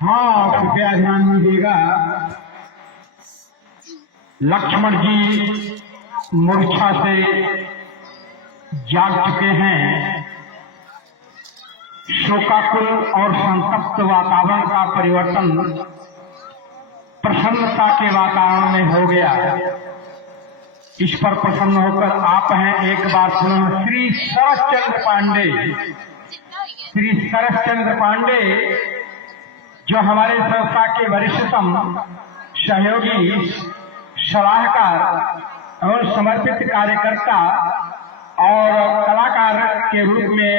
हाँ, कृपया ध्यान दीजिएगा। लक्ष्मण जी मूर्छा से जाग चुके हैं। शोकाकुल और संतप्त वातावरण का परिवर्तन प्रसन्नता के वातावरण में हो गया। इस पर प्रसन्न होकर आप हैं एक बार पुनः श्री शरश्चंद्र पांडे। श्री शरश्चंद्र पांडे जो हमारे संस्था के वरिष्ठतम सहयोगी, सलाहकार और समर्पित कार्यकर्ता और कलाकार के रूप में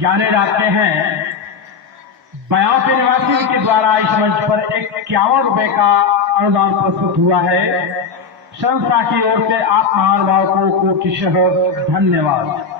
जाने जाते हैं। बयासी निवासी के द्वारा इस मंच पर 51 रुपए का अनुदान प्रस्तुत हुआ है। संस्था की ओर से आप महानुभावों को कोटिशः धन्यवाद।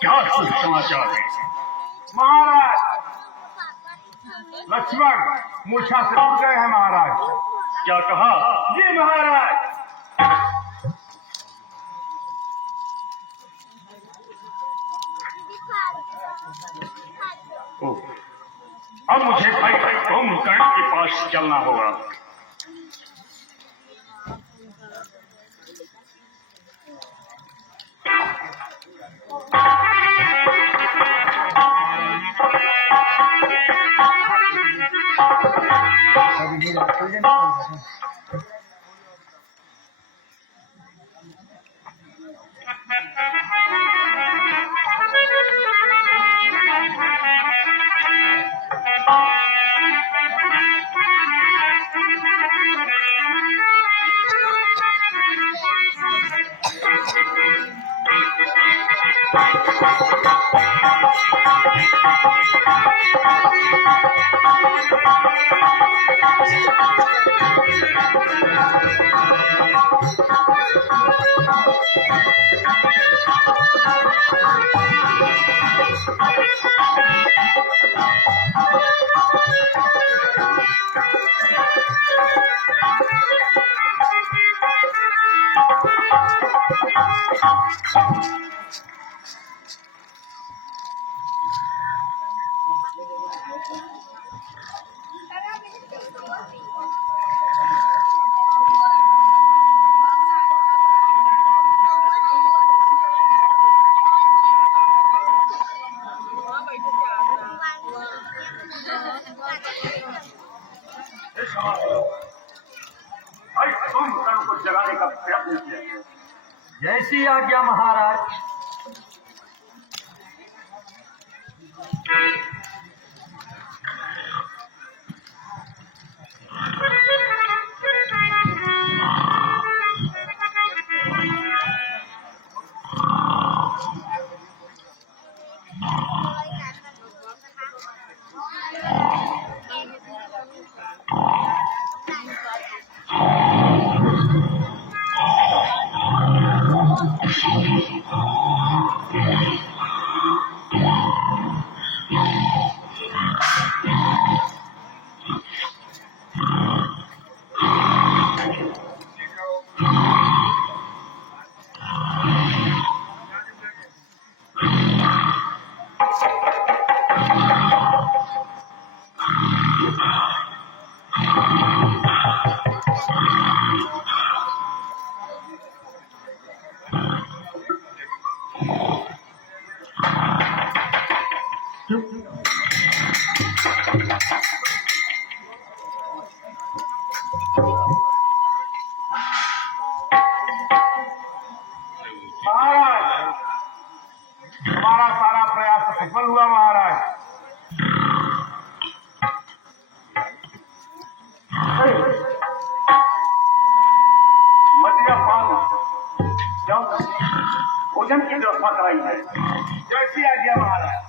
क्या शुभ समाचार है महाराज? लक्ष्मण मूर्छा से उठ गए हैं महाराज। क्या कहा? जी महाराज। अब मुझे भाई कुंभकर्ण के पास चलना होगा। जगाने का प्रयत्न किया। जैसी आज्ञा महाराज। महाराज, हमारा सारा प्रयास सफल हुआ महाराज। मदिरा पान भोजन की व्यवस्था कराई है। जैसी आज्ञा महाराज।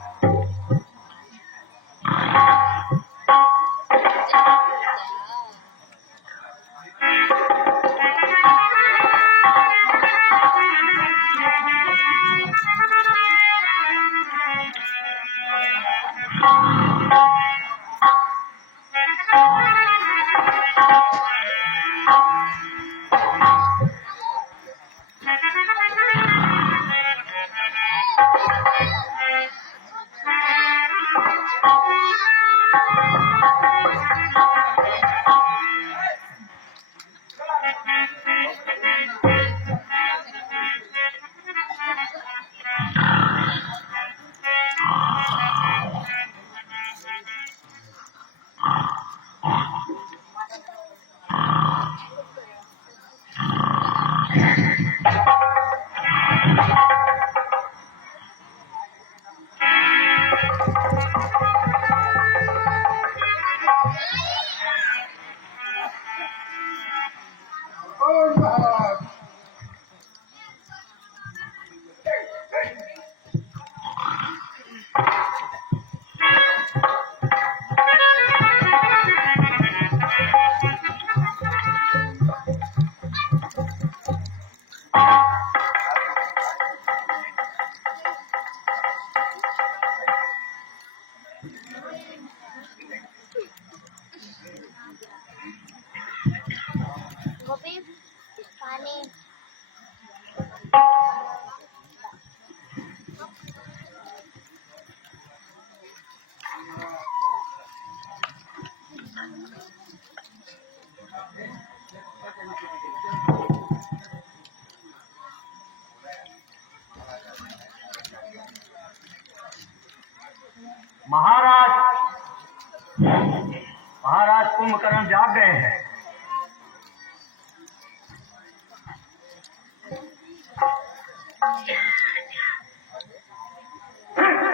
महाराज कुंभकर्ण जाग गए हैं।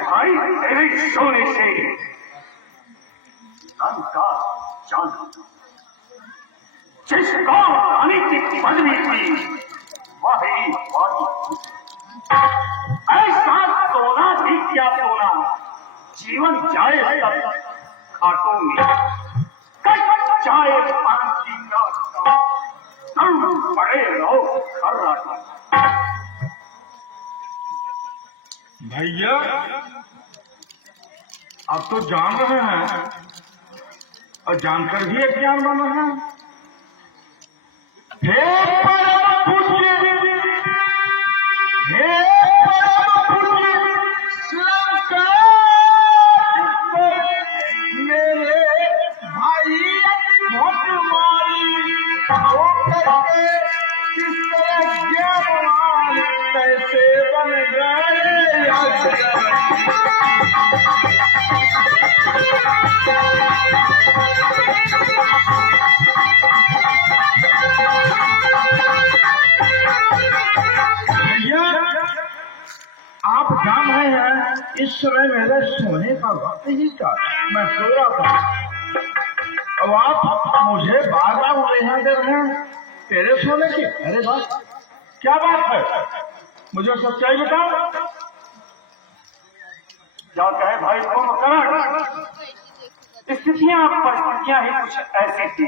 भाई तेरे सोने से का चांद जिस गांव रानी की पदवी थी वही ऐसा सोना भी क्या सोना जीवन जाए सब खाटों में जाए पानी का बड़े रहो खर्रा भैया आप तो जान रहे हैं और जानकर भी अज्ञान बन रहे हैं। हे परम पूज्य, हे परम पूज्य शंकर, मेरे भाई भक्त मारी हो करके किस तरह ज्ञान कैसे बन गए। इस समय मेरे सोने का वक्त ही था, मैं सो रहा था। अब आप मुझे बार बार उड़ेहा दे रहे हैं तेरे सोने की। अरे बात क्या बात है, मुझे सच्चाई बताओ। क्या कहे भाई कुंभकर्ण, स्थितियां परिस्थितियां ही कुछ ऐसी थी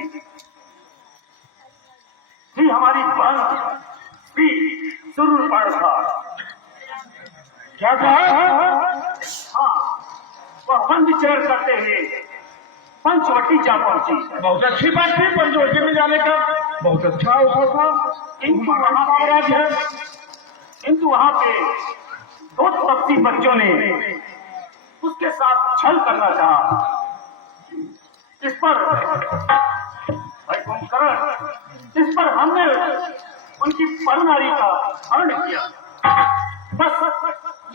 कि हमारी बहन भी जरूर पड़ था। क्या कहा? हाँ, वह वन विचरण करते हुए पंचवटी जा पहुंची। बहुत अच्छी बात थी पंचवटी में जाने का, बहुत अच्छा अवसर था। किंतु वहां पे दो तपसी बच्चों ने उसके साथ छल करना चाहा। इस पर भाई कुंभकर्ण, इस पर हमने उनकी परनारी का हरण किया। बस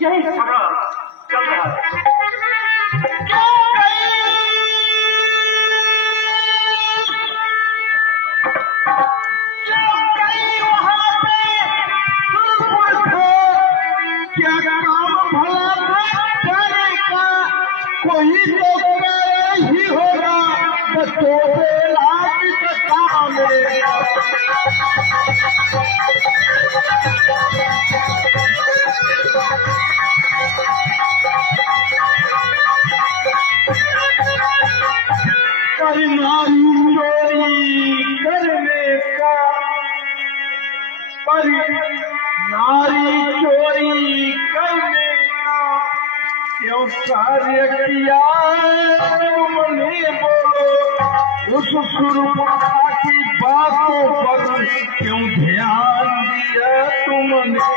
यही झगड़ा चल रहा है। कोई तो ही होगा बच्चों से लाभ काम नारी चोरी करने का, नारी चोरी करने का क्यों कार्य किया तुमने, बोलो उस सुरक्षा की बातों पर क्यों ध्यान दिया तुमने।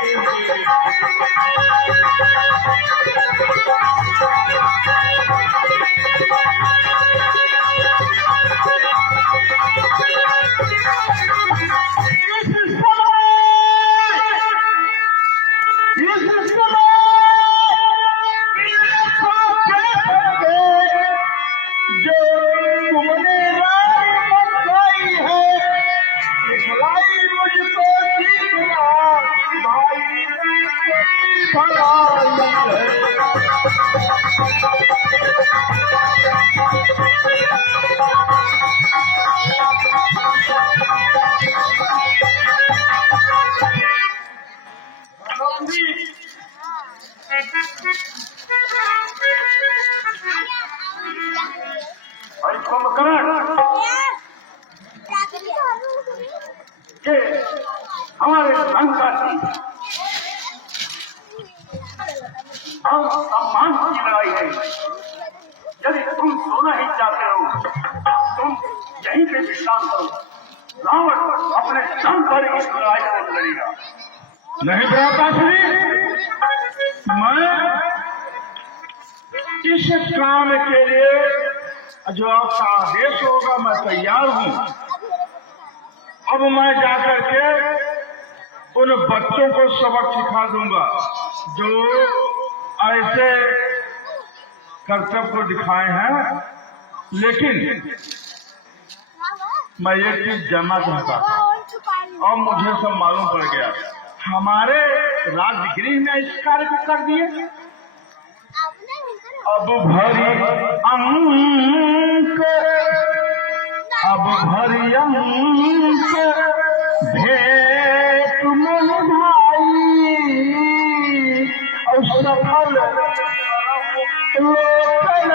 भाई कुंभकर्ण, ये हमारे धन का थी, हम सम्मान की लड़ाई है। यदि तुम सोना ही चाहते हो, तुम यहीं पे विश्राम करो। रावण अपने धन पर इस लड़ाई को लड़ेगा। नहीं भ्राताश्री, मैं इस काम के लिए जो आपका आदेश होगा मैं तैयार हूं। अब मैं जाकर के उन बच्चों को सबक सिखा दूंगा जो ऐसे कर्तव्य को दिखाए हैं। लेकिन मैं एक चीज जानना चाहता था और मुझे सब मालूम पड़ गया, हमारे राजगृह में इस कार्य को कर दिए। अब भरी अंक, अब भरी अंक भेंट मन भाई, और सफल लोकन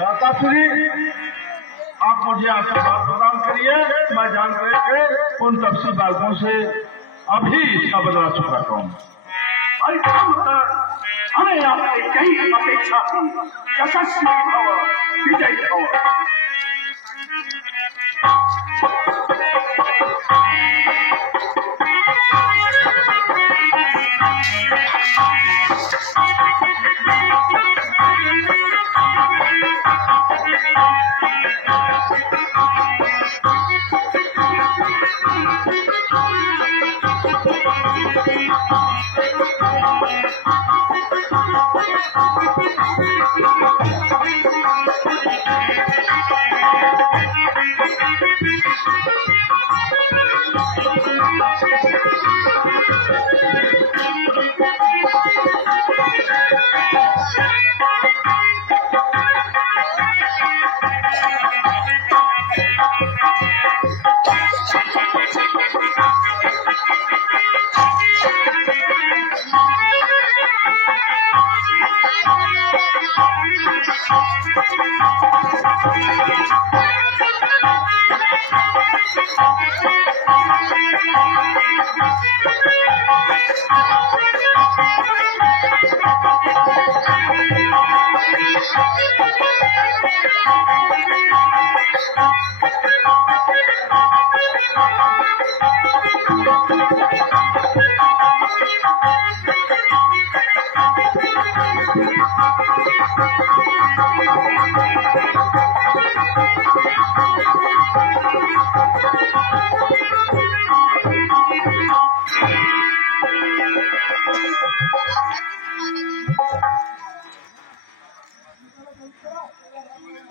दाताश्री, आप मुझे आशीर्वाद प्रदान करिए। मैं जानते थे उन तपसी बालकों से अभी इसका बदला चुकाता हूँ। हमें आपसे यही अपेक्षा थी। यशस्वी भव, विजयी भव।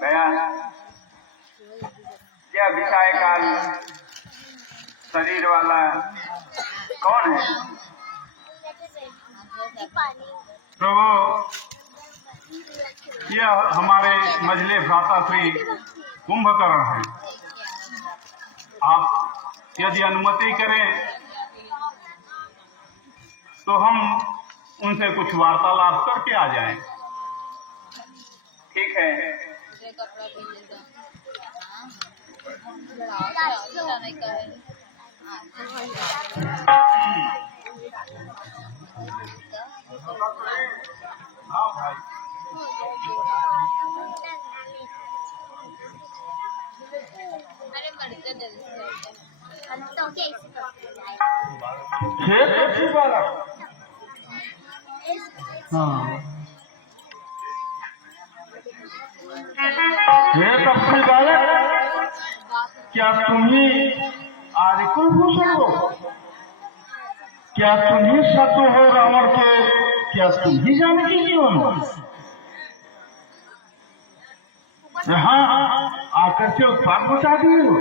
भैया यह विषय काल शरीर वाला कौन है? प्रभु, यह हमारे मझले भ्राता श्री कुंभकर्ण हैं। आप यदि अनुमति करें तो हम उनसे कुछ वार्तालाप करके आ जाएं। ठीक है। हाँ भाई, हे पक्षी बालक, क्या तुम ही आदि कुलभूषण हो? क्या तुम ही शत्रु हो रावण के? क्या तुम ही जानकी जीवन हो? यहाँ आकर के उत्पाद बचा दिए हो।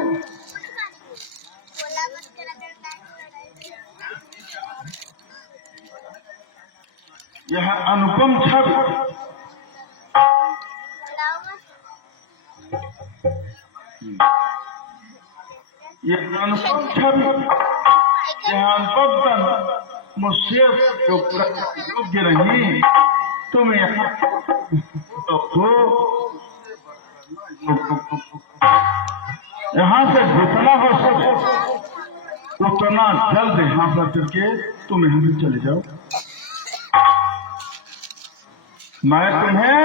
यह अनुपम छवि यह अनुपम छवि यह अनुपम तन मुझसे योग्य नहीं। तुम यहाँ से जितना हो सके उतना जल्द यहाँ पर करके तुम यहाँ से चले जाओ। मैं तुम्हें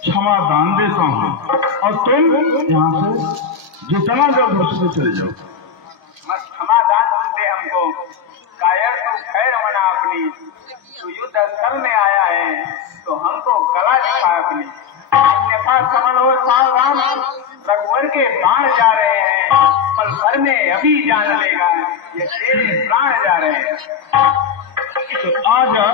क्षमा दान देता हूँ और तुम यहाँ से जितना जल्द हो सके चले जाओ। मत क्षमा दान दे हमको। कायर तू खैर मना अपनी, तू युद्ध स्थल में आया है तो हमको कला दिखा अपनी। अपने पास समझ हो सावधान, रघुवर के बाण जा रहे हैं, पल भर में अभी जान लेगा ये तेरे प्राण जा रहे हैं। तो आ जा।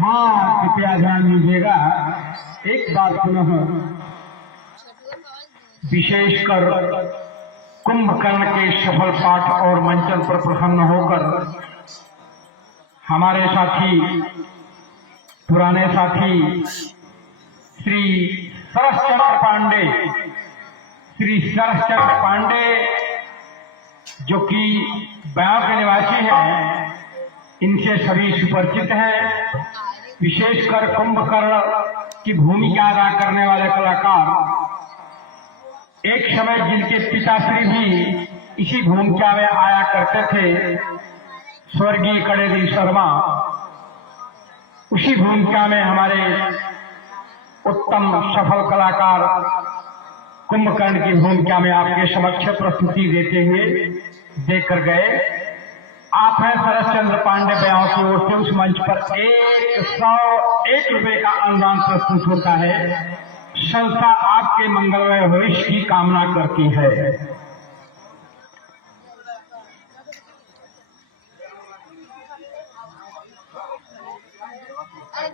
हाँ, कृपया ध्यान दीजिएगा। एक बात पुनः विशेषकर कुंभकर्ण के सफल पाठ और मंचन पर प्रसन्न होकर हमारे साथी, पुराने साथी श्री शरश्चंद्र पांडे जो कि बयां के निवासी हैं, इनसे सभी सुपरिचित हैं। विशेषकर कुंभकर्ण की भूमिका अदा करने वाले कलाकार, एक समय जिनके पिताश्री भी इसी भूमिका में आया करते थे, स्वर्गीय कड़ेदी शर्मा, उसी भूमिका में हमारे उत्तम सफल कलाकार कुंभकर्ण की भूमिका में आपके समक्ष प्रस्तुति देते हुए देकर गए। आप हैं शरश्चंद्र पांडे बयां की ओर से। उस मंच पर 101 रुपए का अनुदान प्रस्तुत होता है। संस्था आपके मंगलमय भविष्य की कामना करती है। अरे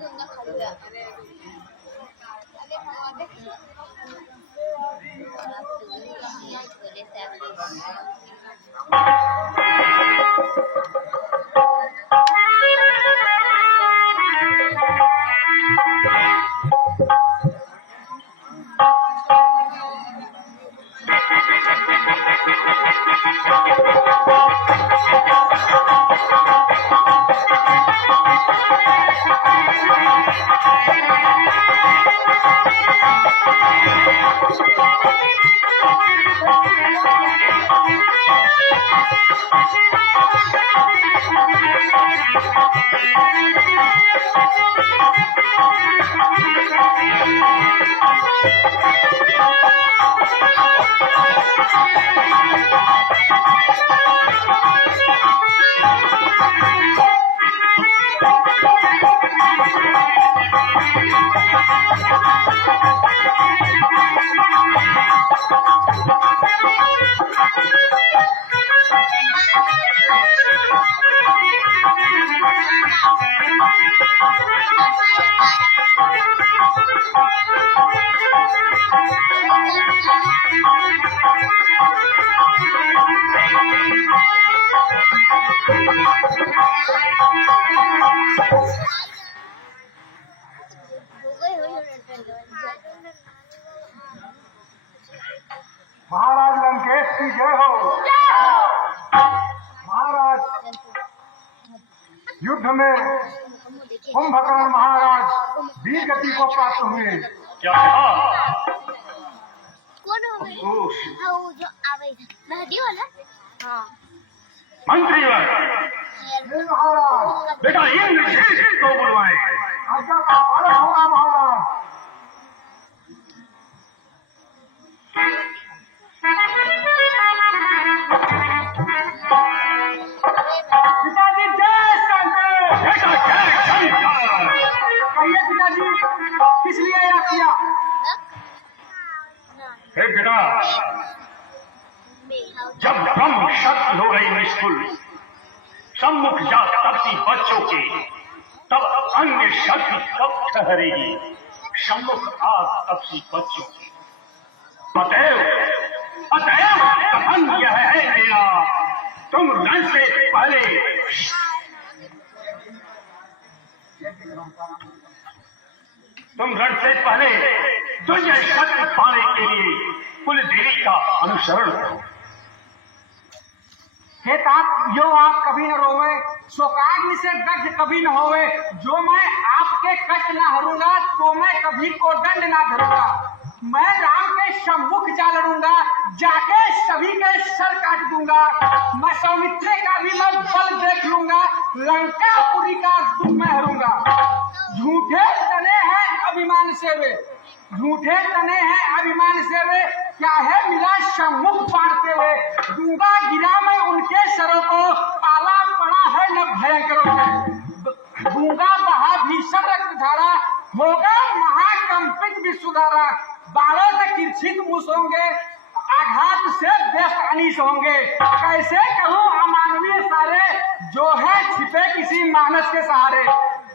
महाराज लंकेश की जय हो। महाराज युद्ध में कुंभकर्ण महाराज वीर गति को प्राप्त हुए। क्या कहा? कौन हो गई? अफसोस। हाँ, वो जो आवे था महदी वाला। हाँ। मंत्रीवर, जय महाराज। बेटा इंद्रजीत को बुलवाए। आज्ञा का पालन होगा महाराज। पिताजी जय शंकर। बेटा जय शंकर। कहिए पिताजी किस लिए याद किया? हे बेटा, जब ब्रह्म शक्ति हो गई निष्ठुर, सम्मुख जा तपती बच्चों के, तब अन्य शक्ति कब ठहरेगी? सम्मुख आग तपती बच्चों की। अतएव कथन यह है मेरा, तुम रण से पहले तुझे शक्ति पाने के लिए कुलदेवी का अनुसरण करो। हे तात, यो आप कभी न रोवे, शोकाग्नि से दग्ध कभी न होवे। जो मैं आपके कष्ट न हरूंगा, तो मैं कभी को दंड न धरूंगा। मैं राम के सम्मुख जा लड़ूंगा, जाके सभी के सर काट दूंगा। मैं सौमित्रे का भी मैं बल देख लूंगा, लंकापुरी का दुख मैं हरूंगा। झूठे तने हैं अभिमान से वे, झूठे तने हैं अभिमान से वे, क्या है मिला सम्मुख बांटते हुए। दूंगा गिरा मैं उनके सरों को, पाला पड़ा है न भयंकरों से। दूंगा बहा भीषण रक्त धारा, होगा महाकंपित विश्वधारा। बालों से किरछित मुस होंगे, आघात से व्यस्त अनीश होंगे। कैसे कहूँ अमानवीय सारे, जो है छिपे किसी मानस के सहारे।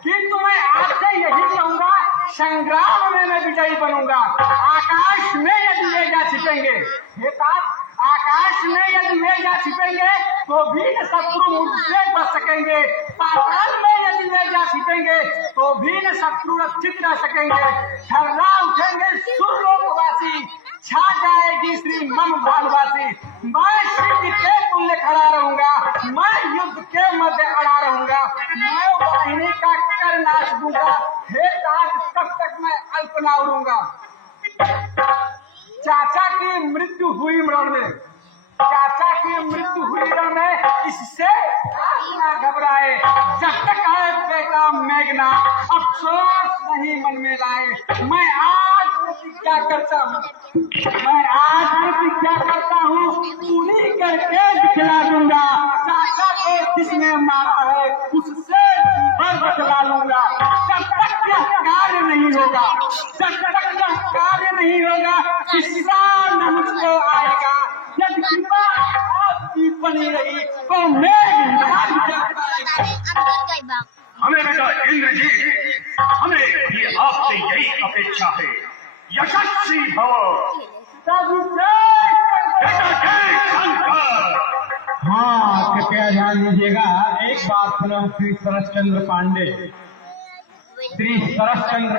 किंतु मैं आपसे यही कहूंगा, संग्राम में मैं विजयी बनूंगा। आकाश में यदि वे जा छिपेंगे, हे तात, आकाश में यदि वे जा छिपेंगे, तो भी न शत्रु मुझसे बच सकेंगे। पाताल में यदि वे जा छिपेंगे, तो भी न शत्रु रक्षित रह सकेंगे। ठर्रा उठेंगे सुरलोकवासी, छा जाएगी श्री मम भालवासी। मैं सिद्ध के तुल्य खड़ा रहूंगा, मैं युद्ध के मध्य अड़ा रहूंगा। मैं वाहिनी का कर नाश दूंगा, हे तात, तब तक मैं अल्प ना उड़ूंगा। चाचा की मृत्यु हुई रण में, चाचा की मृत्यु हुई रण में, इससे आप ना घबराए। जब तक है बेटा मेघना, अफसोस नहीं मन में लाए। मैं आज प्रतिज्ञा करता हूँ, पूरी करके दिखला दूंगा। चाचा को जिसने मारा है, उससे पर बदला लूंगा। जब तक यह कार्य नहीं होगा, किस्सा न मुझको आएगा। यदि कृपा आपकी बनी रही, तो मेघनाद जाता है। हमें बेटा इंद्रजीत, हमें भी आपसे यही अपेक्षा है। यशस्वी भव। बेटा जय शंकर। हाँ, कृपया ध्यान दीजिएगा। एक बात सुनो, श्री शरश्चंद्र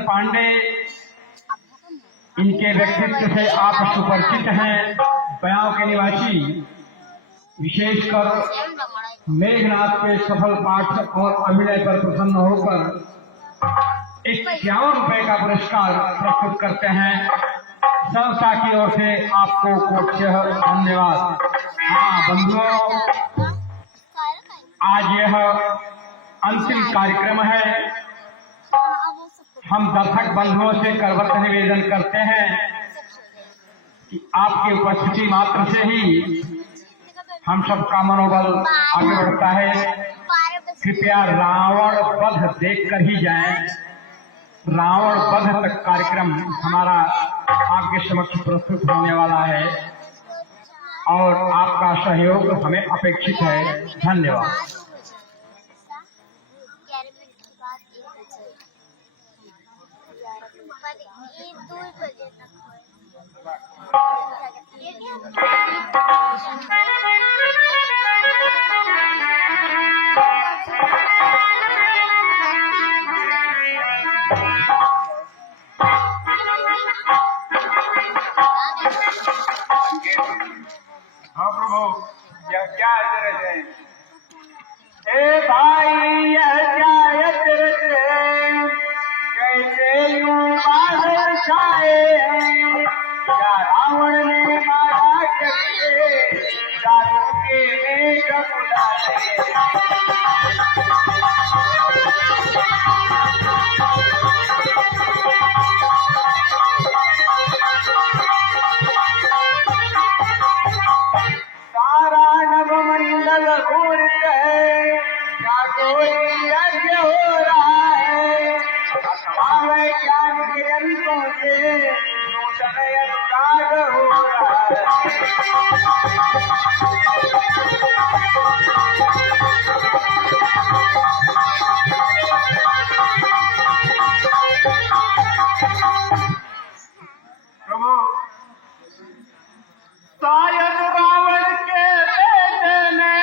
पांडे, इनके व्यक्तित्व से आप सुपरिचित हैं। बयां के निवासी, विशेषकर मेघनाथ के सफल पाठ और अभिनय पर प्रसन्न होकर 51 रुपए का पुरस्कार प्रस्तुत करते हैं। संस्था की ओर से आपको कोटशः धन्यवाद। हाँ बंधुओं, आज यह अंतिम कार्यक्रम है। हम दर्शक बंधुओं से करवत निवेदन करते हैं कि आपकी उपस्थिति मात्र से ही हम सबका मनोबल आगे बढ़ता है। कृपया रावण वध देखकर ही जाएं। रावण वध तक कार्यक्रम हमारा आपके समक्ष प्रस्तुत होने वाला है और आपका सहयोग हमें अपेक्षित है। धन्यवाद। हाँ प्रभु, यह क्या अचरज है? ए भाई यह क्या अचरज है? कैसे यूं बादल छाए हैं? क्या रावण ने मारा करके चारों के मेघ उड़ाए? सारा नवमंडल घूरत है, क्या कोई यज्ञ हो रहा है? अथवा वैज्ञानिक यंत्रों से नूतन अनुराग हो रहा प्रभु, शायद रावण के बेटे ने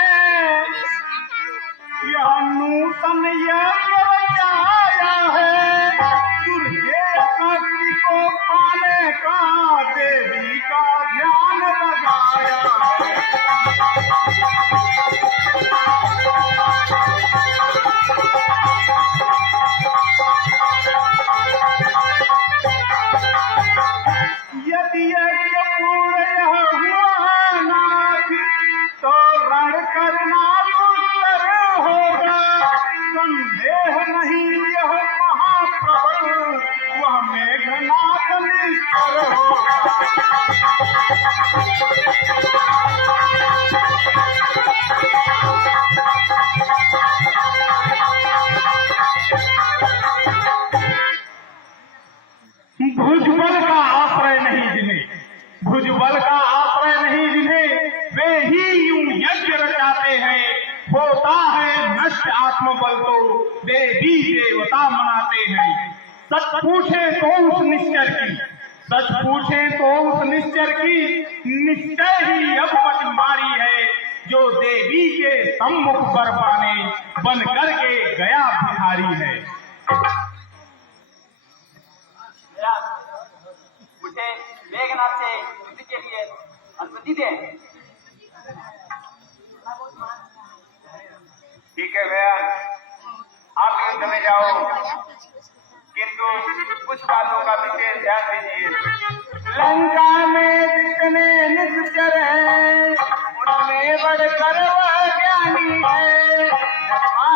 यह नूतन यज्ञ रचाया है। दुर्गे शक्ति को पाने का देवी का ध्यान लगाया यदि यज्ञ पूर्ण हुआ नाथ तो रण करना दुष्कर होगा। संदेह नहीं यह महाप्रबल वह मेघनाथ निष्ठुर होगा। भुजबल का आश्रय नहीं जिन्हें, भुजबल का आश्रय नहीं जिन्हें, वे ही यूं यज्ञ रचाते हैं। होता है नष्ट आत्मबल तो देवी देवता मनाते हैं। सच पूछे तो उस निश्चर की, सच पूछे तो उस निश्चर की निश्चय ही अब पटमारी है, जो देवी के सम्मुख बरपाने बन करके गया भिखारी है। मुझे मेघनाथ से युद्ध के लिए अनुमति दे। ठीक है भैया, आप युद्ध में जाओ, किंतु कुछ बातों का विशेष ध्यान दीजिए। लंका में जितने निश्चर हैं उनमें बढ़कर वह ज्ञानी है।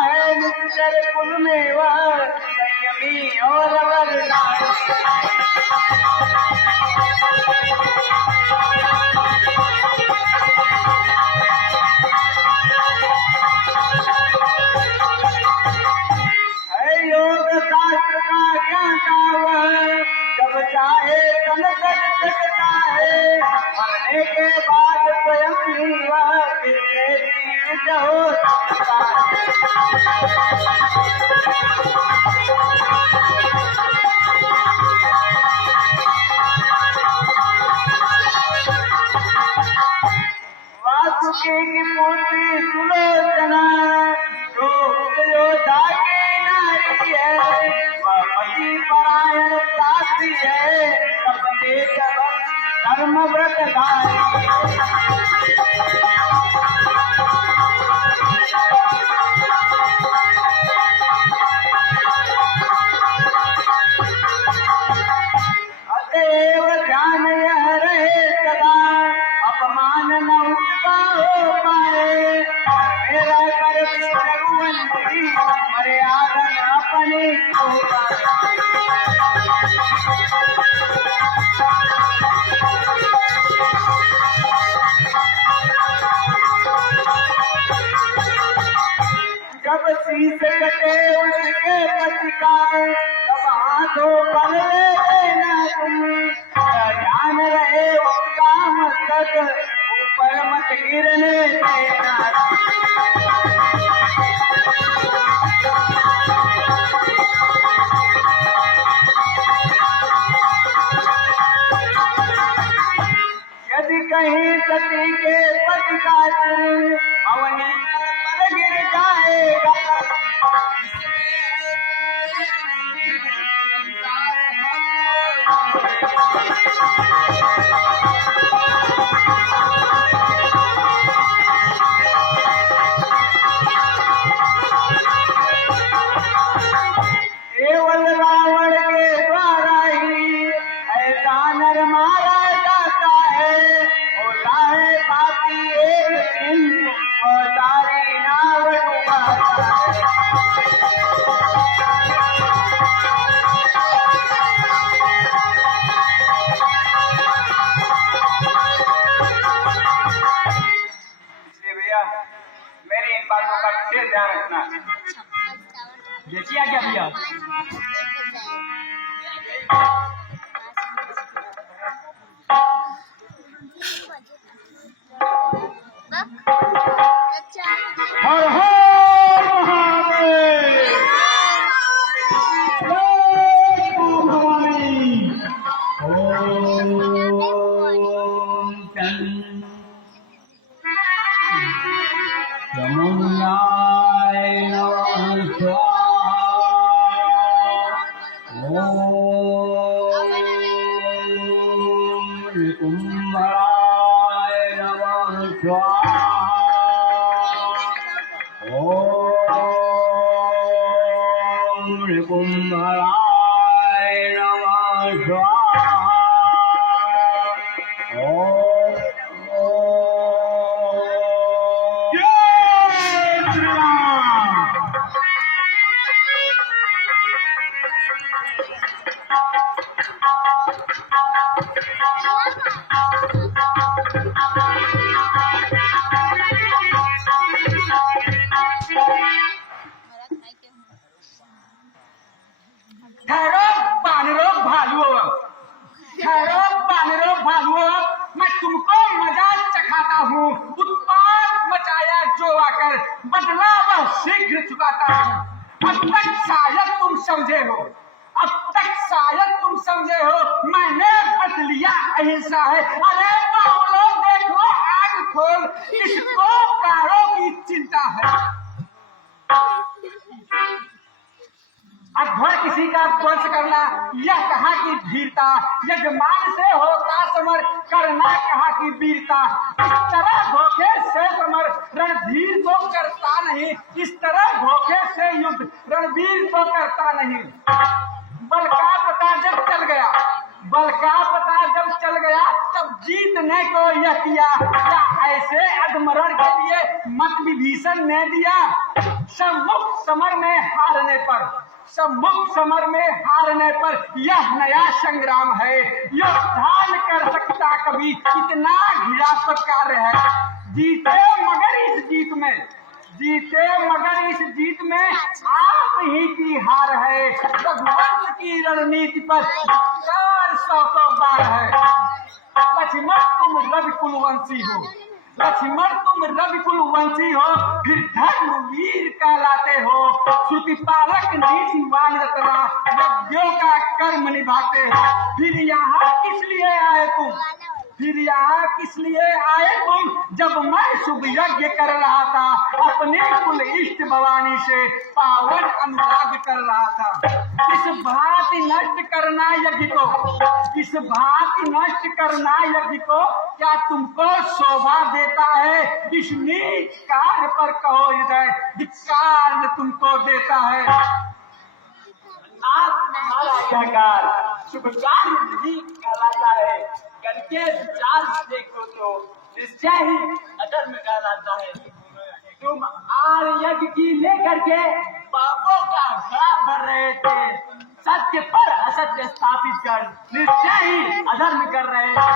है निश्चर कुल में वह संयमी और वरदानी। है योग शास्त्र का ज्ञाता वह, जब चाहे तन कट सकता है। मरने के बाद स्वयं ही वह फिर से जीवित हो सकता है। वासुकी की पुत्री सुलोचना जो योद्धा की नारी है, वह पति परायण साथी है, सबसे धर्म व्रतधारी। अतएव ध्यान यह रहे सदा, अपमान न उसका हो पाए। मेरा कर रघुवंशी मर्यादा अपने को पाए। कटे उनके पतिकाए, तब हाथों पर ले लेना तुम, ध्यान रहे उनका मस्तक ऊपर मत गिरने देना। यदि कहीं सती के पति का सिर अवनी पर गिर जाएगा, केवल रावण के द्वारा ही ऐसा नर मारा जाता है। होता है बाकी एक दिन वो सारी नाव डुबाता है। इसलिए भैया मेरी इन बातों का विशेष ध्यान रखना। देखिए आगे भैया। हर हर महादेव। जय मां भवानी। ओम यमुनाय नमः स्वाहा। ओम ऋकुम्भराय नमः स्वाहा। ओम ऋकुम्भराय नमः स्वाहा। ओम जय श्री राम। ठहरो बानरो भालुओं, ठहरो बानरो भालुओं, मैं तुमको मजा चखाता हूँ। उत्पात मचाया जो आकर बदला वह शीघ्र चुकाता हूँ। अब तक शायद तुम समझे हो, अब तक शायद तुम समझे हो, मैंने बच लिया अहिंसा है। अरे बाबलो देखो आग खोल, इसको कारों की चिंता है। अघोर किसी का ध्वंस करना यह कहाँ की धीरता, यजमान से होता समर करना कहाँ की वीरता। इस तरह धोखे से समर रणधीर तो करता नहीं, इस तरह धोखे से युद्ध रणवीर तो करता नहीं। बल का पता जब चल गया, बल का पता जब चल गया, तब जीतने को यह किया। क्या ऐसे अधमरण के लिए मत विभीषण ने दिया। सम्मुख समर में हारने पर, सम्मुख समर में हारने पर यह नया संग्राम है। योद्धा न कर सकता कभी इतना घृणास्पद कार्य है। जीते मगर इस जीत में, जीते मगर इस जीत में आप ही की हार है। रघुवंश की रणनीति पर 400 बार है। लक्ष्मण तुम रवि कुलवंशी हो, लक्ष्मण तुम रवि कुलवंशी हो, फिर धर्मवीर कहलाते हो। श्रुति पालक नीतिवान रतना यज्ञों का कर्म निभाते हो। फिर यहाँ किस लिए आए तुम, फिर यहाँ किस लिए आए तुम, जब मैं शुभ यज्ञ कर रहा था, अपने कुल इष्ट भवानी से पावन अनुराग कर रहा था। इस भांति नष्ट करना यज्ञ को, इस भांति नष्ट करना यज्ञ को क्या तुमको शोभा देता है। इस नीच कार्य पर कहो हृदय धिक्कार तुमको देता है। आप हमारा यह कार्य शुभ कार्य नहीं कहलाता है, करके विचार देखो तो निश्चय ही अधर्म कहलाता है। तुम आर्य यज्ञ की लेकर के पापों का घड़ा भर रहे थे, सत्य पर असत्य स्थापित कर निश्चय ही अधर्म कर रहे थे।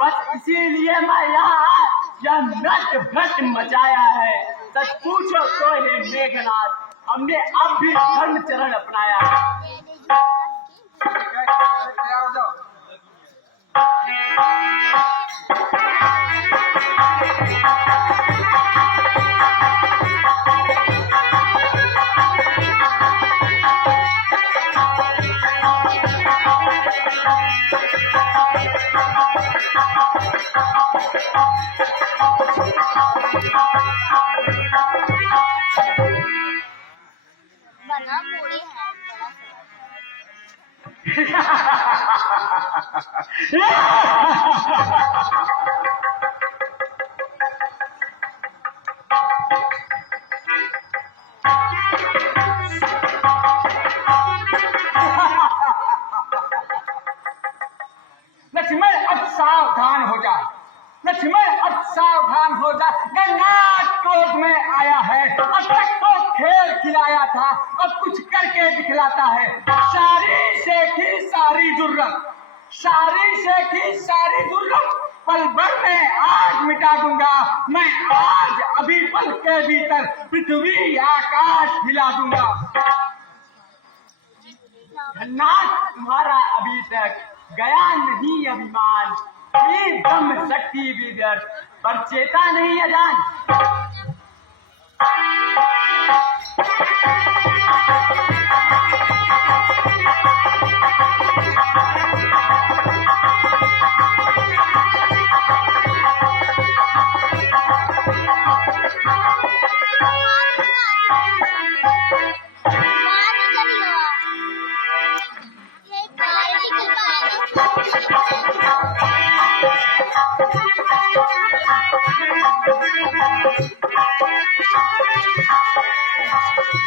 बस इसीलिए मैं यहाँ यह नष्ट भ्रष्ट मचाया है। सच पूछो तो हे मेघनाथ, हमने अब भी धर्म चरण अपनाया है। तैयार हो जाओ। बना मोड़े हैं लक्ष्मण अब सावधान हो जा, लक्ष्मण अब सावधान हो जा। गंगा क्रोध में आया है, अब तक तो खेल खिलाया था, अब कुछ करके दिखलाता है। सारी से की सारी जुर्रत, सारी से की सारी जुर्रत पल भर में आज मिटा दूंगा मैं। आज अभी पल के भीतर पृथ्वी आकाश हिला दूंगा। नाथ तुम्हारा अभी तक गया नहीं अभिमान, ये ब्रह्म शक्ति विदर पर चेता नहीं अजान।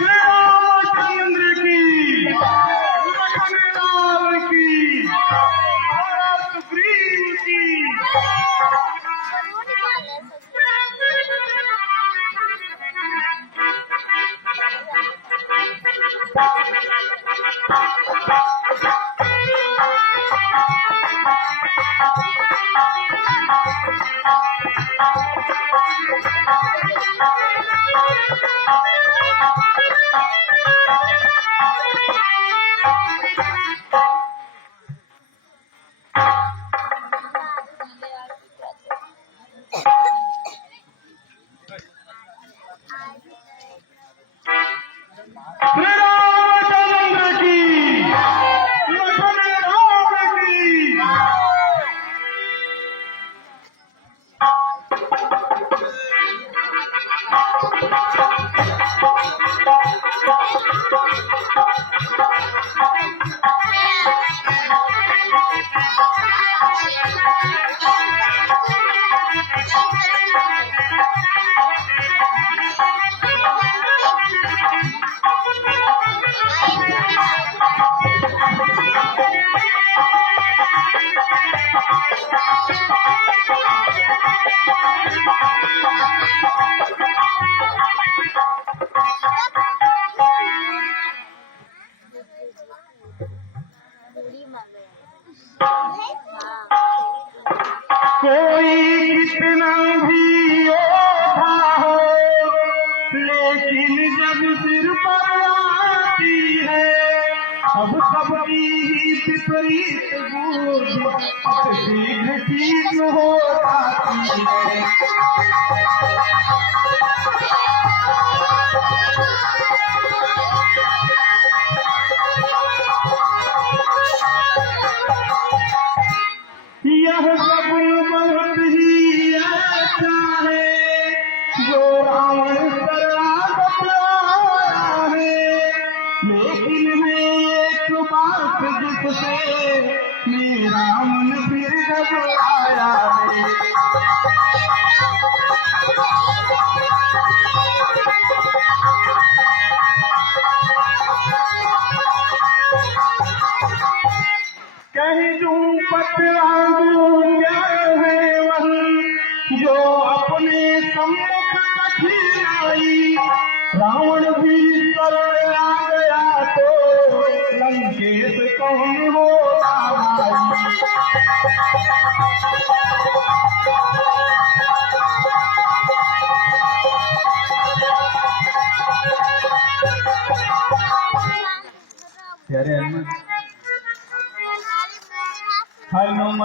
रामचंद्र की, लखनलाल की, और सुग्रीव की। रामचंद्र की, लखनलाल की। कोई कितना भी योद्धा हो, लेकिन जब सिर पर आती है अब सबकी ही विपरीत बुद्धि शीघ्र ठीक हो जाती है। यह सब बहुत ही अच्छा है जो रावण शरणागत आया है, लेकिन है एक बात जिससे मेरा मन फिर घबराया है। कहीं जूं पतरा है वही जो अपने सम्मुख कठिनाई, रावण भी शरण आ गया तो लंकेश कौन हो भाई।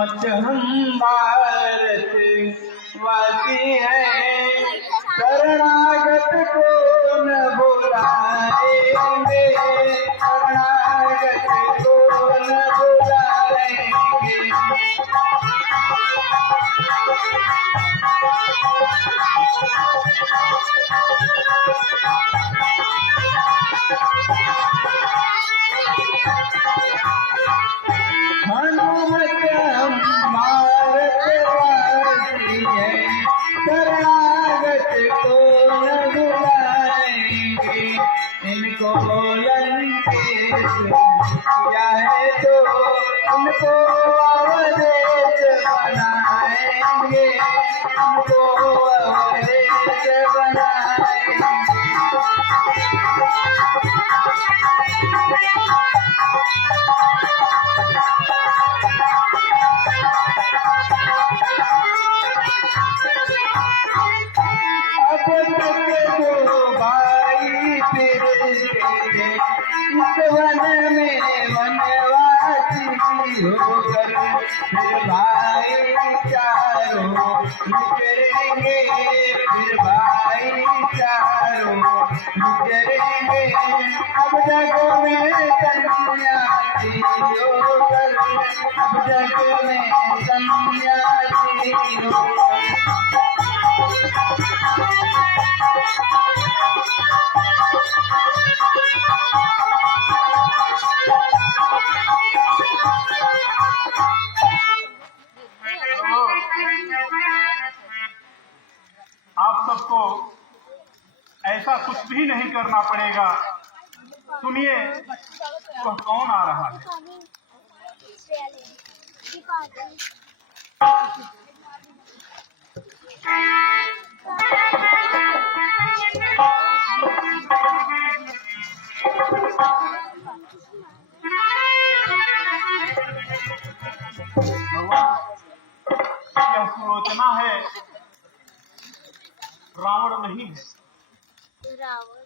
मत हम भारत वासी है, शरणागत को न बुलाएंगे, शरणागत को न बुलाएंगे। हनुमत हम भारतवासी हैं, शरणागत को न बुलाएंगे, इनको लंकेश किया है तो उनको अवधेश बनाएंगे, उनको अवधेश बनाएंगे। अब तक दो भाई फिरते थे इस वन में वनवासी होकर, फिर भाई चारों गुजरेंगे, फिर भाई चारों गुजरेंगे। अब जग में सन्यासी होकर, अब जग में सन्यासी होकर। आप सबको ऐसा कुछ भी नहीं करना पड़ेगा। सुनिए वह कौन आ रहा है। यह सुलोचना है, रावण नहीं है। रावण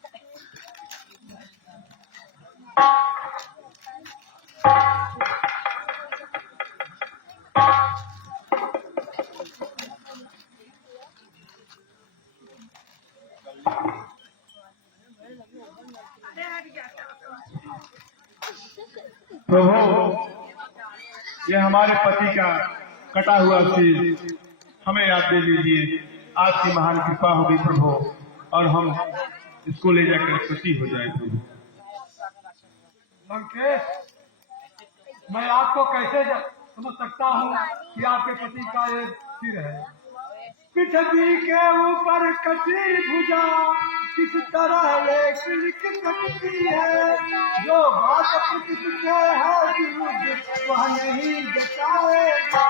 प्रभु, ये हमारे पति का कटा हुआ सिर हमें याद दे लीजिए। आपकी महान कृपा होगी प्रभु, और हम इसको ले जाकर खुशी हो जाए प्रभु। लंकेश, मैं आपको कैसे समझ सकता हूँ कि आपके पति का ये सिर है। पृथ्वी के ऊपर कटी भुजा किस तरह लिख सकती है, जो बात प्रकृति से है विरुद्ध वह नहीं जताएगा।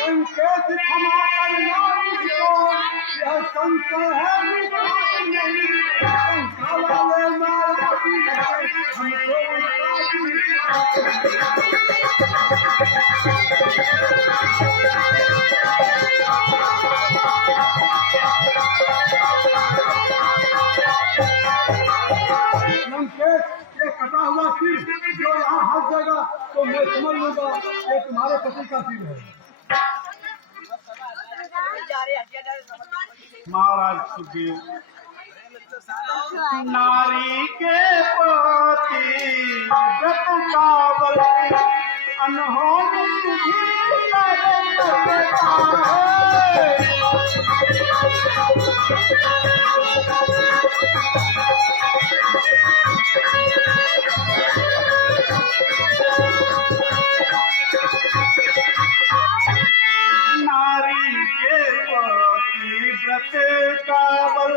लंकेश क्षमा करना मुझको, यह संशय है विश्वास नहीं, शंका वाले मारा भी है, हमको उनका भी लंकेश, ये कटा हुआ सिर जो यहाँ हर जगह तो मैं समझ लूंगा ये तुम्हारे पति का सिर है। महाराज सुखदेव, नारी के पति व्रत कावल, अनहोनी भी करता है। नारी के पति व्रत कावल,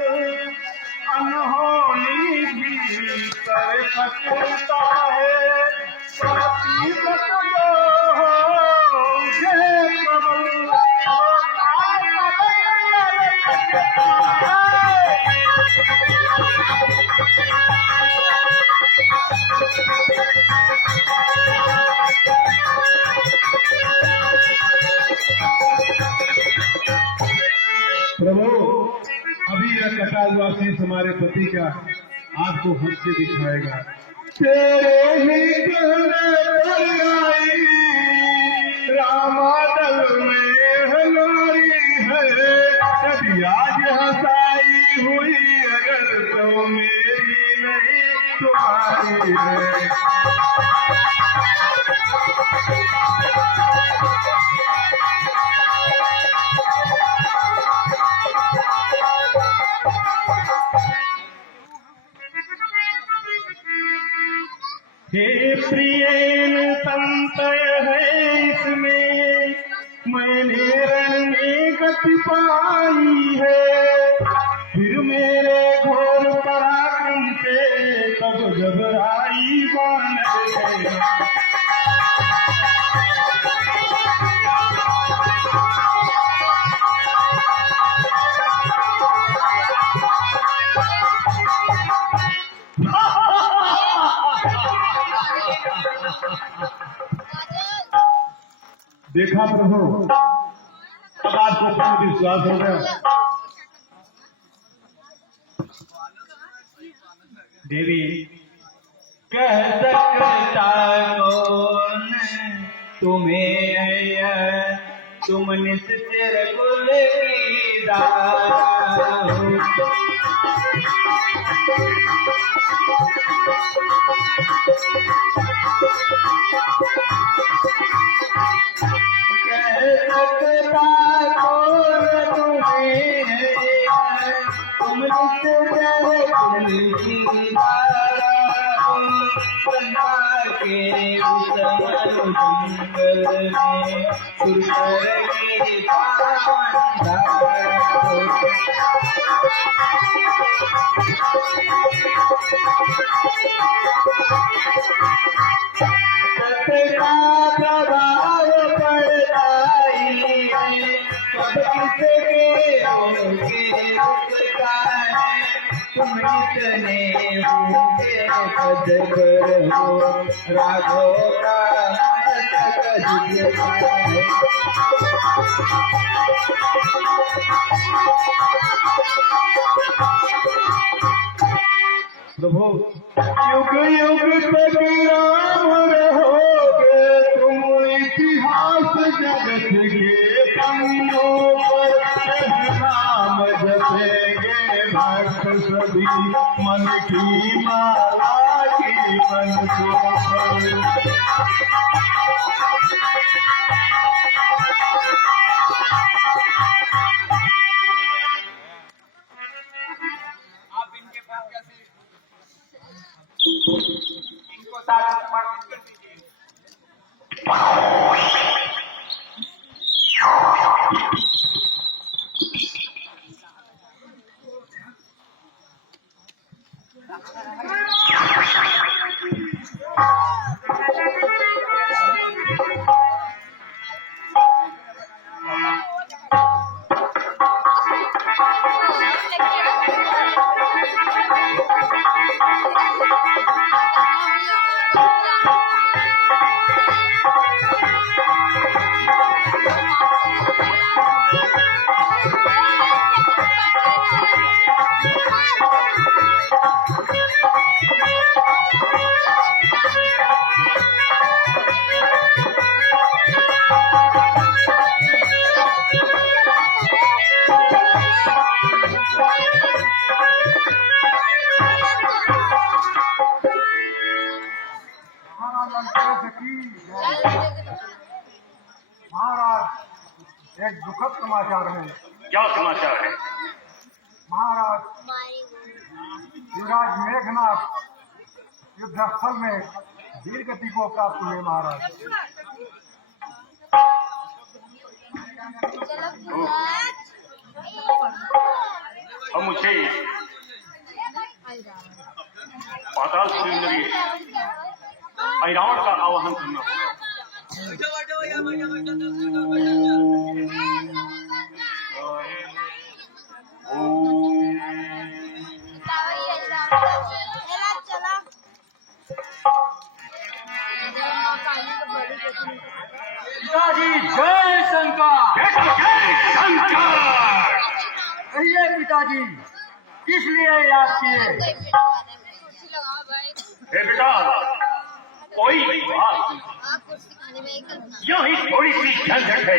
अनहोनी भी कर सकता है। पति व्रत जो प्रबल, कालवासी हमारे पति का आपको हंस के दिखाएगा। तेरे ही कहने पर आई रामादल में हमारी है, कभी आज हंसाई हुई अगर तो मेरी नहीं तुम्हारी है। हे प्रियन संतय है इसमें, मैंने रण में गति पाई है, फिर मेरे घोर पराक्रम से तब घबराई बानर है। देखा प्रभु, अब आपको पूर्ण विश्वास हो गया। देवी, कह सकता कौन तुम्हें, तुम निस्तर कुल की दाता हो। प्रभाव पड़ता ही तुम इतने पद पर हो, राघव का प्रभु, युग युग तक राम रहोगे तुम, इतिहास जगत के पन्नों पर नाम जपेंगे भक्त सभी, मन की माला की मन को। इनको साथ समर्पित कर दीजिए। महाराज, एक दुखद समाचार है। क्या समाचार है? महाराज, युवराज मेघनाथ युद्धस्थल में वीर गति को प्राप्त हुए। महाराज, और मुझे पाताल सुंदरी ऐरावत का आवाहन करना होगा। पिताजी जय शंकर। जय शंकर। कहिए पिताजी, किस लिए याद किए? बेटा कोई बात यह ही थोड़ी सी झंझट है।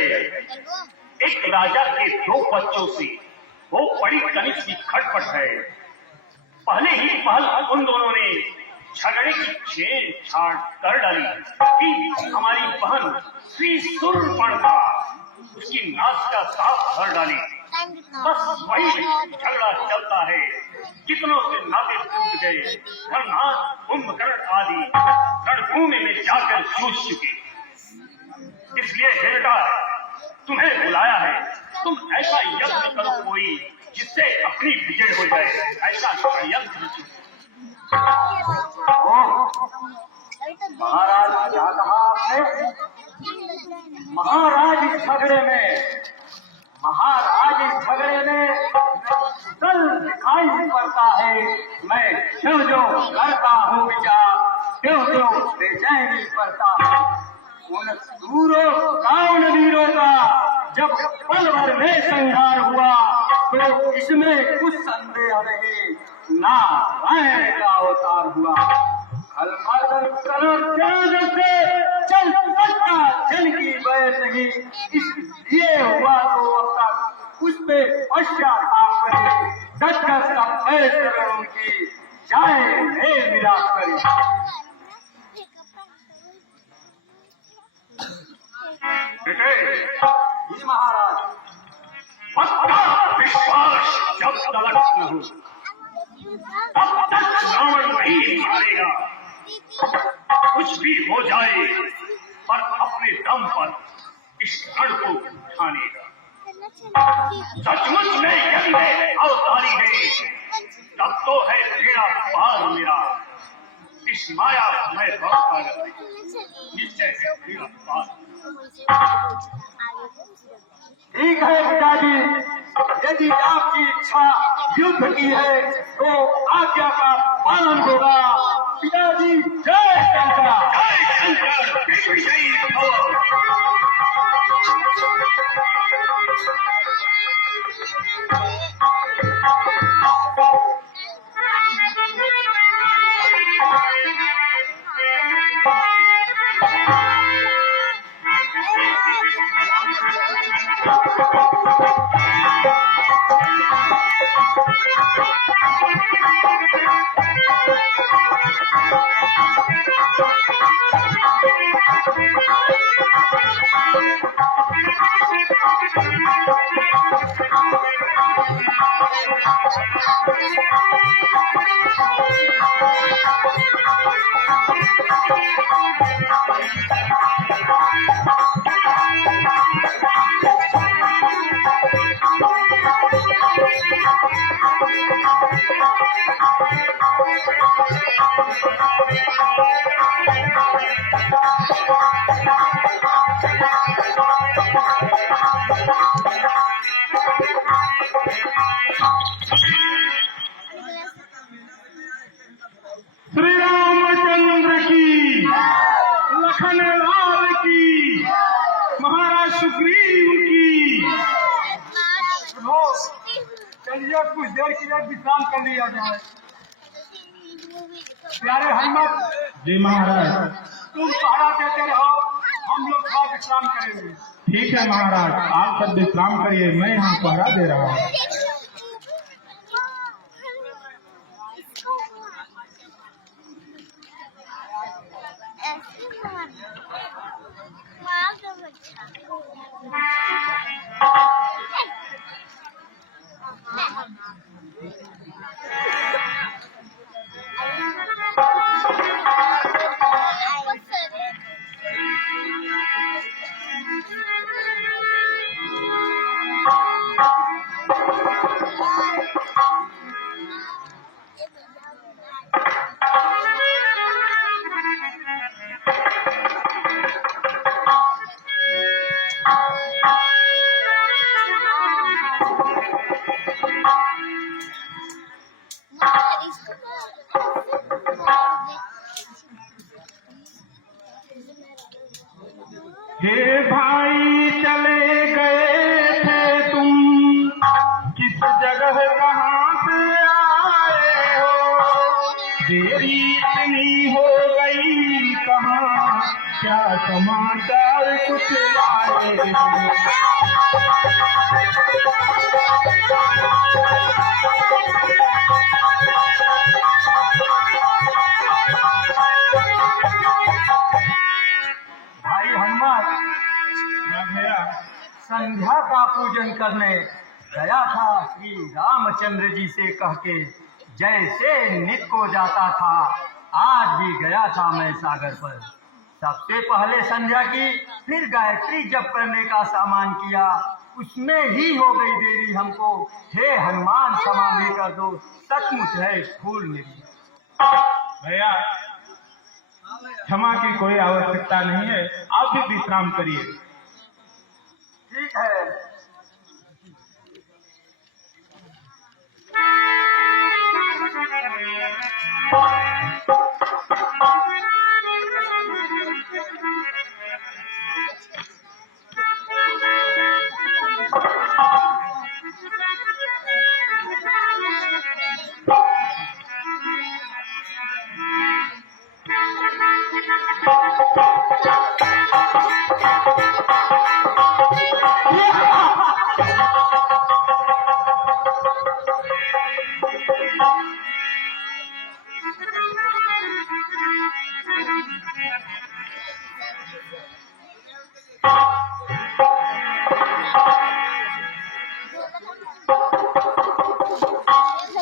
एक राजा के 2 बच्चों से वो बड़ी कनिष्ठ की खटपट है। पहले ही पहल उन दोनों ने झगड़े की छेड़छाड़ कर डाली कि हमारी बहन श्री सूर्यपणखा उसकी नाक का साफ भर डाली। बस वही झगड़ा चलता है। कितनों से नाते टूट गए। धरनाथ कुंभकर्ण आदि रणभूमि में जाकर जूझ चुके। इसलिए बेटा तुम्हें बुलाया है। तुम ऐसा यत्न करो कोई जिससे अपनी विजय हो जाए। ऐसा यत्न महाराज क्या कहा आपने? महाराज इस झगड़े में कल दिखाई पड़ता है। मैं जो करता हूँ विचार जो बेचैनी पड़ता है। उन रावण वीरों का जब पल भर में संहार हुआ तो इसमें कुछ संदेह नहीं, नारायण का अवतार हुआ। चल सकता जल की बैर नहीं, इसलिए हुआ तो अब तक उस पे पश्चाताप करे। डटकर सब फैसले उनकी जाए निराश करे। बेटे जी महाराज। पक्का विश्वास जब तलक न हो तब तक रावण नहीं मारेगा। कुछ भी हो जाए पर अपने दम पर इस रण को उठानेगा। सचमुच में यदि अवतारी है तब तो है तेरा पार मेरा। इस माया मैं निश्चय है तेरा पार। ठीक है पिताजी, यदि आपकी इच्छा युद्ध की है तो आज्ञा का पालन होगा। पिताजी जय शंकर। जय शंकर विजयी भव। श्री रामचंद्र की, लखन लाल की, महाराज सुग्रीव की। चलिए कुछ देर के लिए विश्राम कर लिया जाए। प्यारे हनुमत जी महाराज। तुम पहरा देते रहो, हम लोग थोड़ा विश्राम करेंगे। ठीक है महाराज, आप सब विश्राम करिए, मैं यहाँ पहरा दे रहा हूँ। हे भाई चले गए थे तुम किस जगह कहाँ से देरी इतनी हो गई कहाँ, क्या समाचार कुछ आए। भाई हनुमान, संध्या का पूजन करने गया था श्री रामचंद्र जी से कह के, जैसे नित्य को जाता था आज भी गया था मैं सागर पर। सबसे पहले संध्या की, फिर गायत्री जप करने का सामान किया, उसमें ही हो गई देरी हमको। हे हनुमान क्षमा भी कर दो, सचमुच है भूल मेरी। भैया क्षमा की कोई आवश्यकता नहीं है, आप भी विश्राम करिए। ठीक है।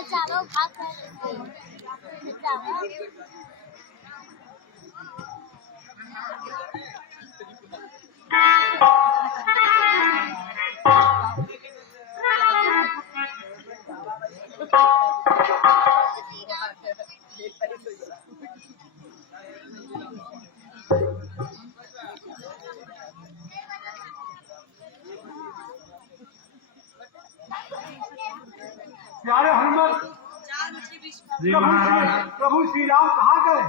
चारों भाग कर प्यारे हनुमान, जी महाराज। प्रभु श्री राम कहाँ गए?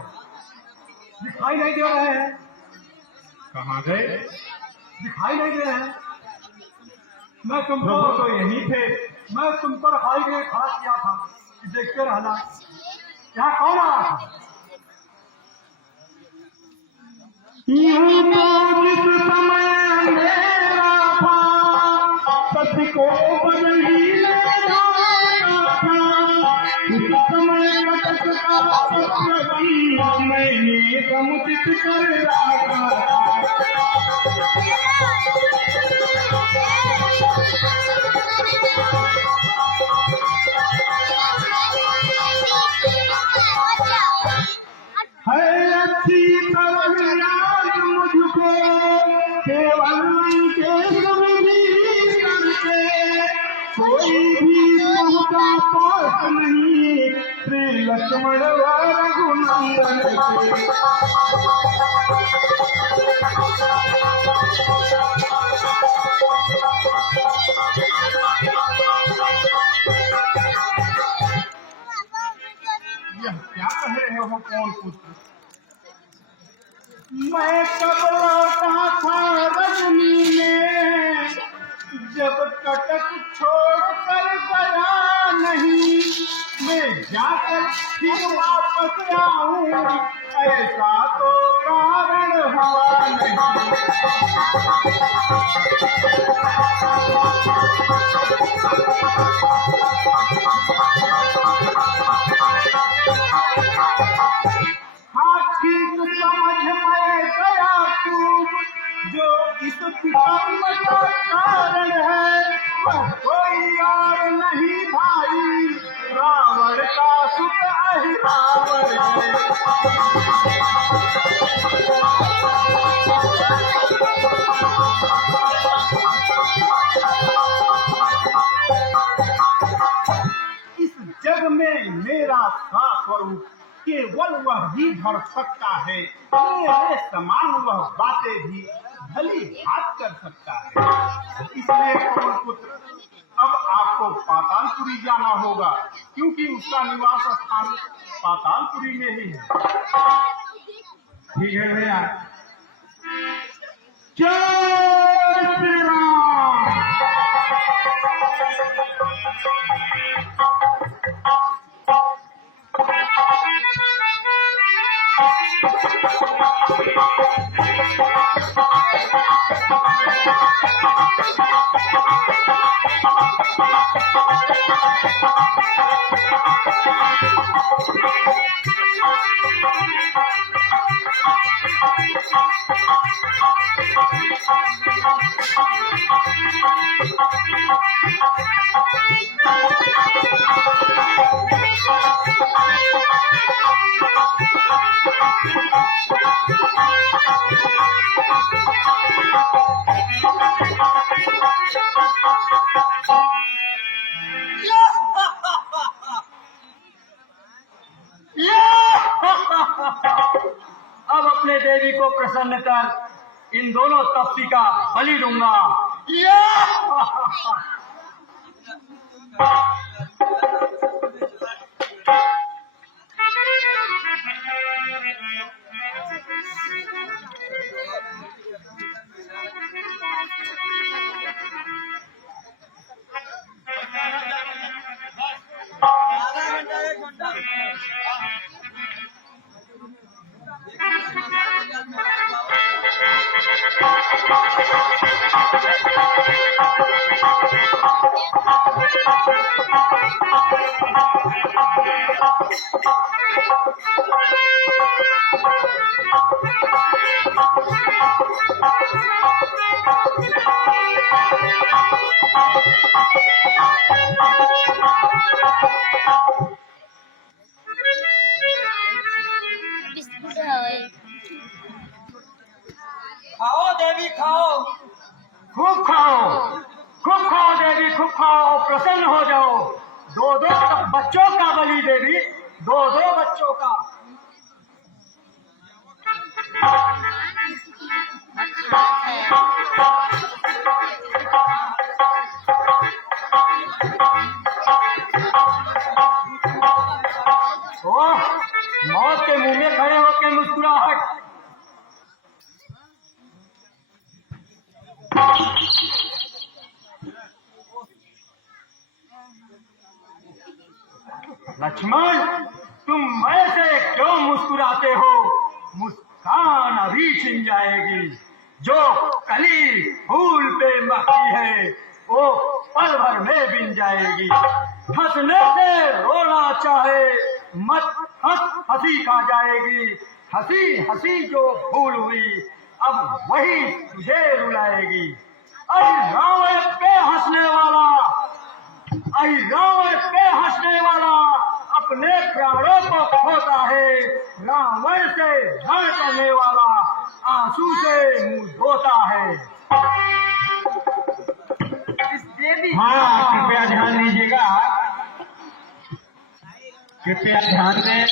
दिखाई नहीं दे रहे हैं। कहाँ गए? दिखाई नहीं दे रहे हैं। मैं तुमको प्रभु तो यहीं थे। मैं तुम पर हाई के खड़ा किया था कि देखते रहना। यहाँ कौन आ रहा था? यूं तो जिस समय अंधेरा था, सत्य को बदल ही लेना था। उस समय कटकता पत्र मैंने समुचित कर रखा। है अच्छी तरह याद मुझको, केवल के समझी करके कोई भी सबका पास नहीं, श्री लक्ष्मण रघुनंदन के। यह क्या कह रहे हो कौन पुत्र? मैं कब लौटा था रजनी में, जब कटक छोड़ कर गया नहीं। मैं जाकर फिर वापस आऊं, ऐसा तो कारण हुआ नहीं। हाँ ठीक समझ में गया तू, जो इस कर्म का कारण है, वह कोई और नहीं भाई, रावण का सुत अहिरावण है। इस जग में मेरा साथ स्वरूप केवल वह ही धर सकता है, मेरे समान वह बातें भी भली भात कर सकता है। इसलिए पवन पुत्र, अब आपको पातालपुरी जाना होगा, क्योंकि उसका निवास स्थान पातालपुरी में ही है। ठीक है भैया। जय श्री राम। में देवी को प्रसन्न कर इन दोनों तपसी का बलि दूंगा। बिस्कुट है। खाओ देवी खाओ। खूब खाओ देवी, खूब खाओ, प्रसन्न हो जाओ। दो बच्चों का बलि देवी, दो बच्चों का। ओह, मौत के मुंह में खड़े होकर मुस्कुराहट। लक्ष्मण, तुम ऐसे क्यों मुस्कुराते हो? मुस्कान अभी छिन जाएगी। जो कली फूल पे महकी है वो पल भर में बिन जाएगी। हंसने से रोना चाहे मत हंस, हंसी खा जाएगी। हंसी हंसी जो भूल हुई अब वही तुझे रुलाएगी। अरे रावण पे हंसने वाला, अरे रावण पे हंसने वाला अपने प्राणों को खोता है। रावण से झड़ करने वाला आंसू से मुंह धोता है। इस देवी हाँ, कृपया ध्यान दीजिएगा, कृपया ध्यान दें।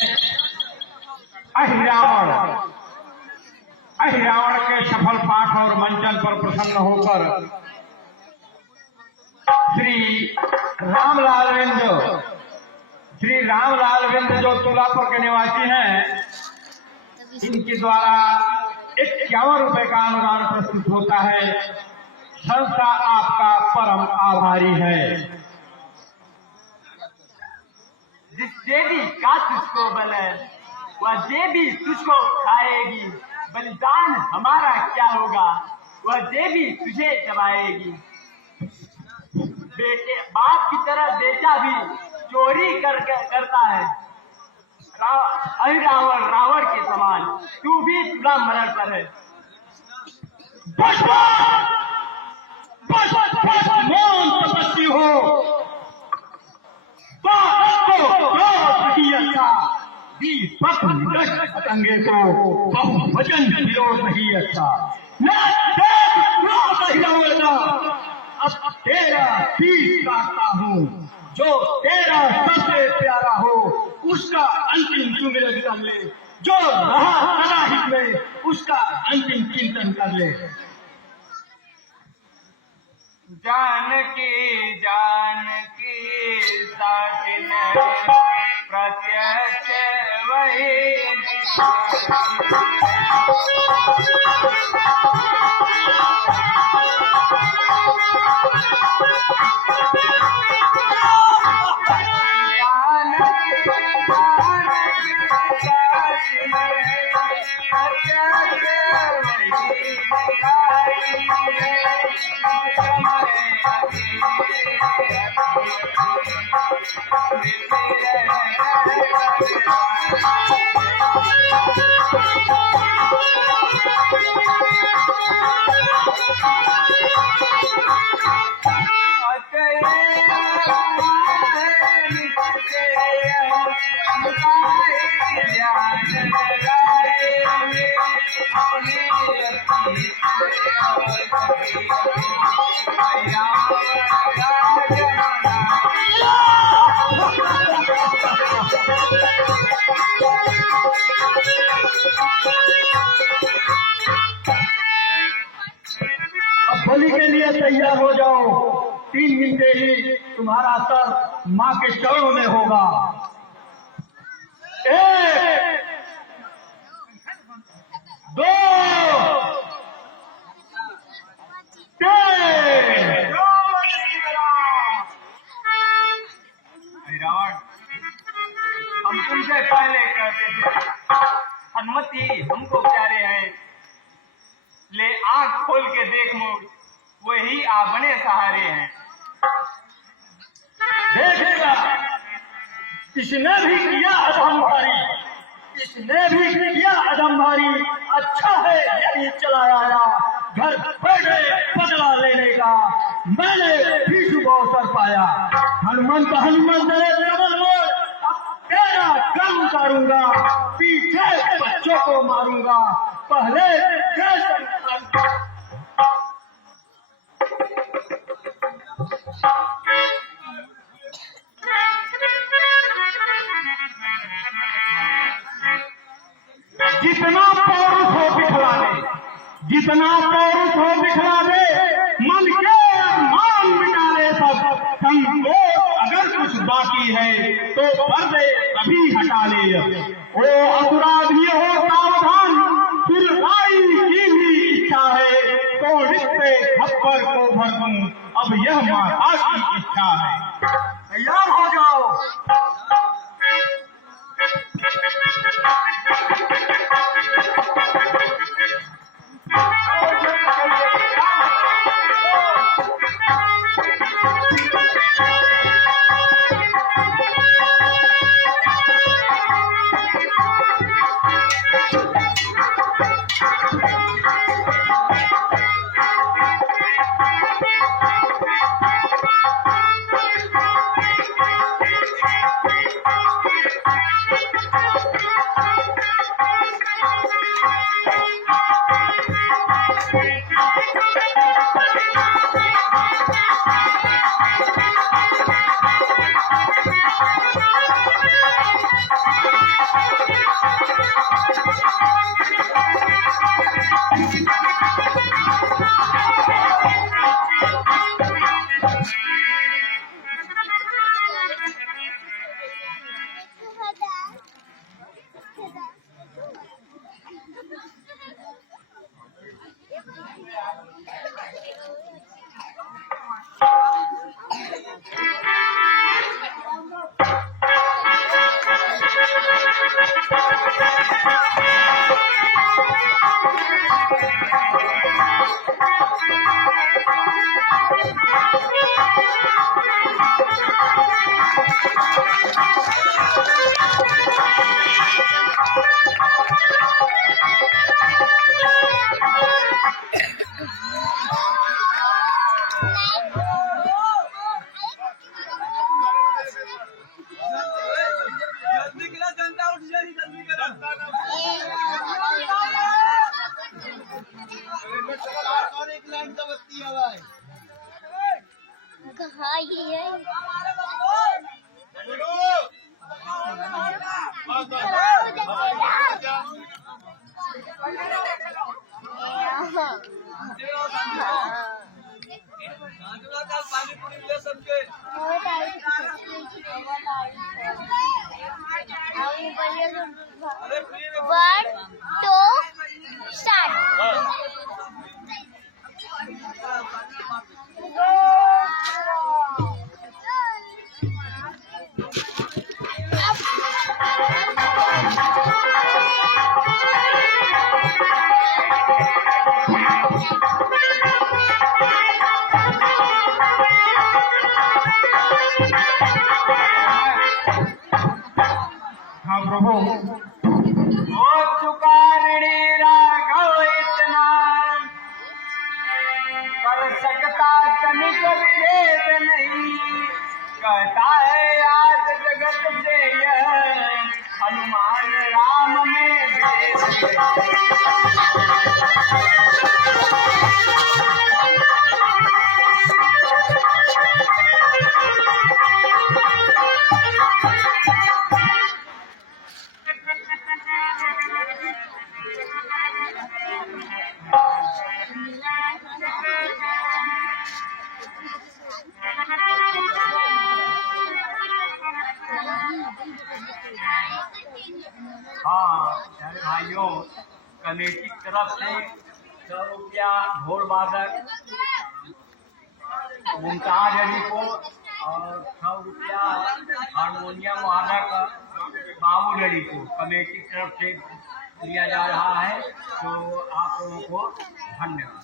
अहिरावण के सफल पाठ और मंचन पर प्रसन्न होकर श्री रामलाल विंद जो तुलापुर के निवासी हैं, इनके द्वारा 51 रुपए का अनुदान प्रस्तुत होता है। संस्था आपका परम आभारी है। जिस देवी का तुझको बल है वह देवी तुझको खाएगी। बलिदान हमारा क्या होगा, वह देवी तुझे दबाएगी। बेटे बाप की तरह बेटा भी चोरी करता है। रावण के समान तू भी तुला मरण पर है। तपस्वी हो पतंगे को बहुवचन विरोध नहीं अच्छा। अब तेरा पीस काटता हूँ। जो तेरा सबसे प्यारा हो उसका अंतिम सुमिरन कर ले। जो रहा सदा हित में उसका अंतिम चिंतन कर ले। जानकी साथ प्रत्यक्ष वही ही तुम्हारा सर माँ के चरणों में होगा। 1 2 3 रावण, हम तुमसे पहले कहते थे हनुमती हमको प्यारे हैं, ले आंख खोल के देख मुड़, वही आपने सहारे हैं। देखेगा, इसने भी किया अधमभारी, इसने भी किया अधमभारी। अच्छा है यही चला आया, घर बैठे बदला लेने का मैंने भी शुभ अवसर पाया। हनुमंत हनुमंत रे कमल मोड़, अब तेरा गम उतारूंगा, पीछे बच्चों को मारूंगा, पहले जितना पौरुष हो दिखला दे, जितना पौरुष हो दिखला दे, मन के मान मिटा ले सब। संकोच अगर कुछ बाकी है तो पर्दे अभी हटा ले। ओ अपराधी हो सावधान, सुरवाई की भी इच्छा है तो रिश्ते खप्पर को भर दूं, अब यह माता की इच्छा है। तैयार हो जाओ। हाँ ये है। One, two, start. हाँ प्रभु, हो चुका ऋणी राघव इतना, कर सकता तनिक विभेद नहीं, कहता है आज जगत से यह हनुमान राम में भेद Thank you. हाँ प्यारे भाइयों, कमेटी की तरफ से 100 रुपया ढोल वादक मुमताज अली को और 100 रुपया हारमोनियम वादक बाबू अली को कमेटी की तरफ से दिया जा रहा है। तो आप लोगों को धन्यवाद।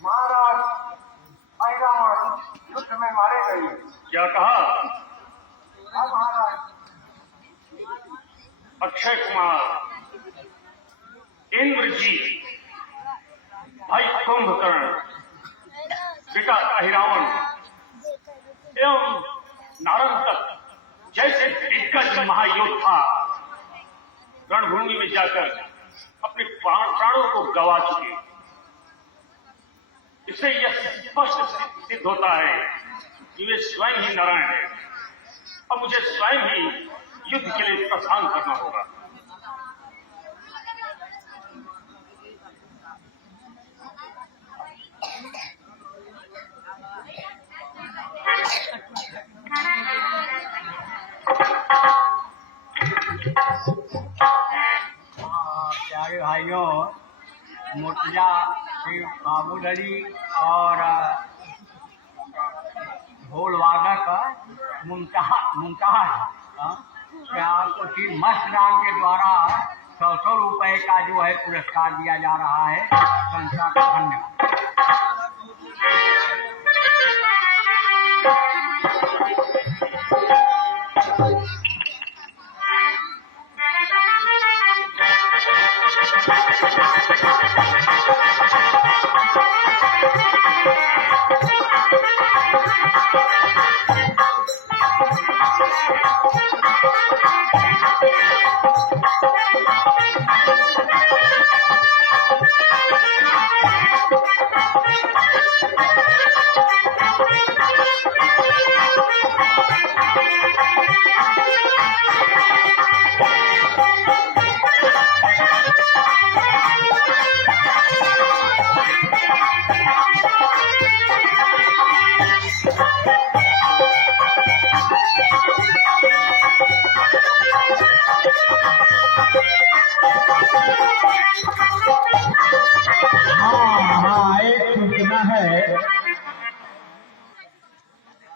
महाराज ऐरावत युद्ध में मारे गए। क्या कहा? हाँ महाराज। अक्षय कुमार, इंद्रजीत, भाई कुंभकर्ण, पिता अहिरावण एवं नारंतक जैसे दिग्गज महायोद्धा रणभूमि में जाकर अपने प्राणों को गंवा चुके। इससे यह स्पष्ट सिद्ध होता है कि वे स्वयं ही नारायण है और मुझे स्वयं ही युद्ध के लिए प्रस्थान करना होगा। प्यारे भाइयों, मुर्तजा श्री बाबू अली और ढोल वादक मुमताज आपको श्री मस्त राम के द्वारा 100 रुपए का जो है पुरस्कार दिया जा रहा है। संस्था का धन्यवाद।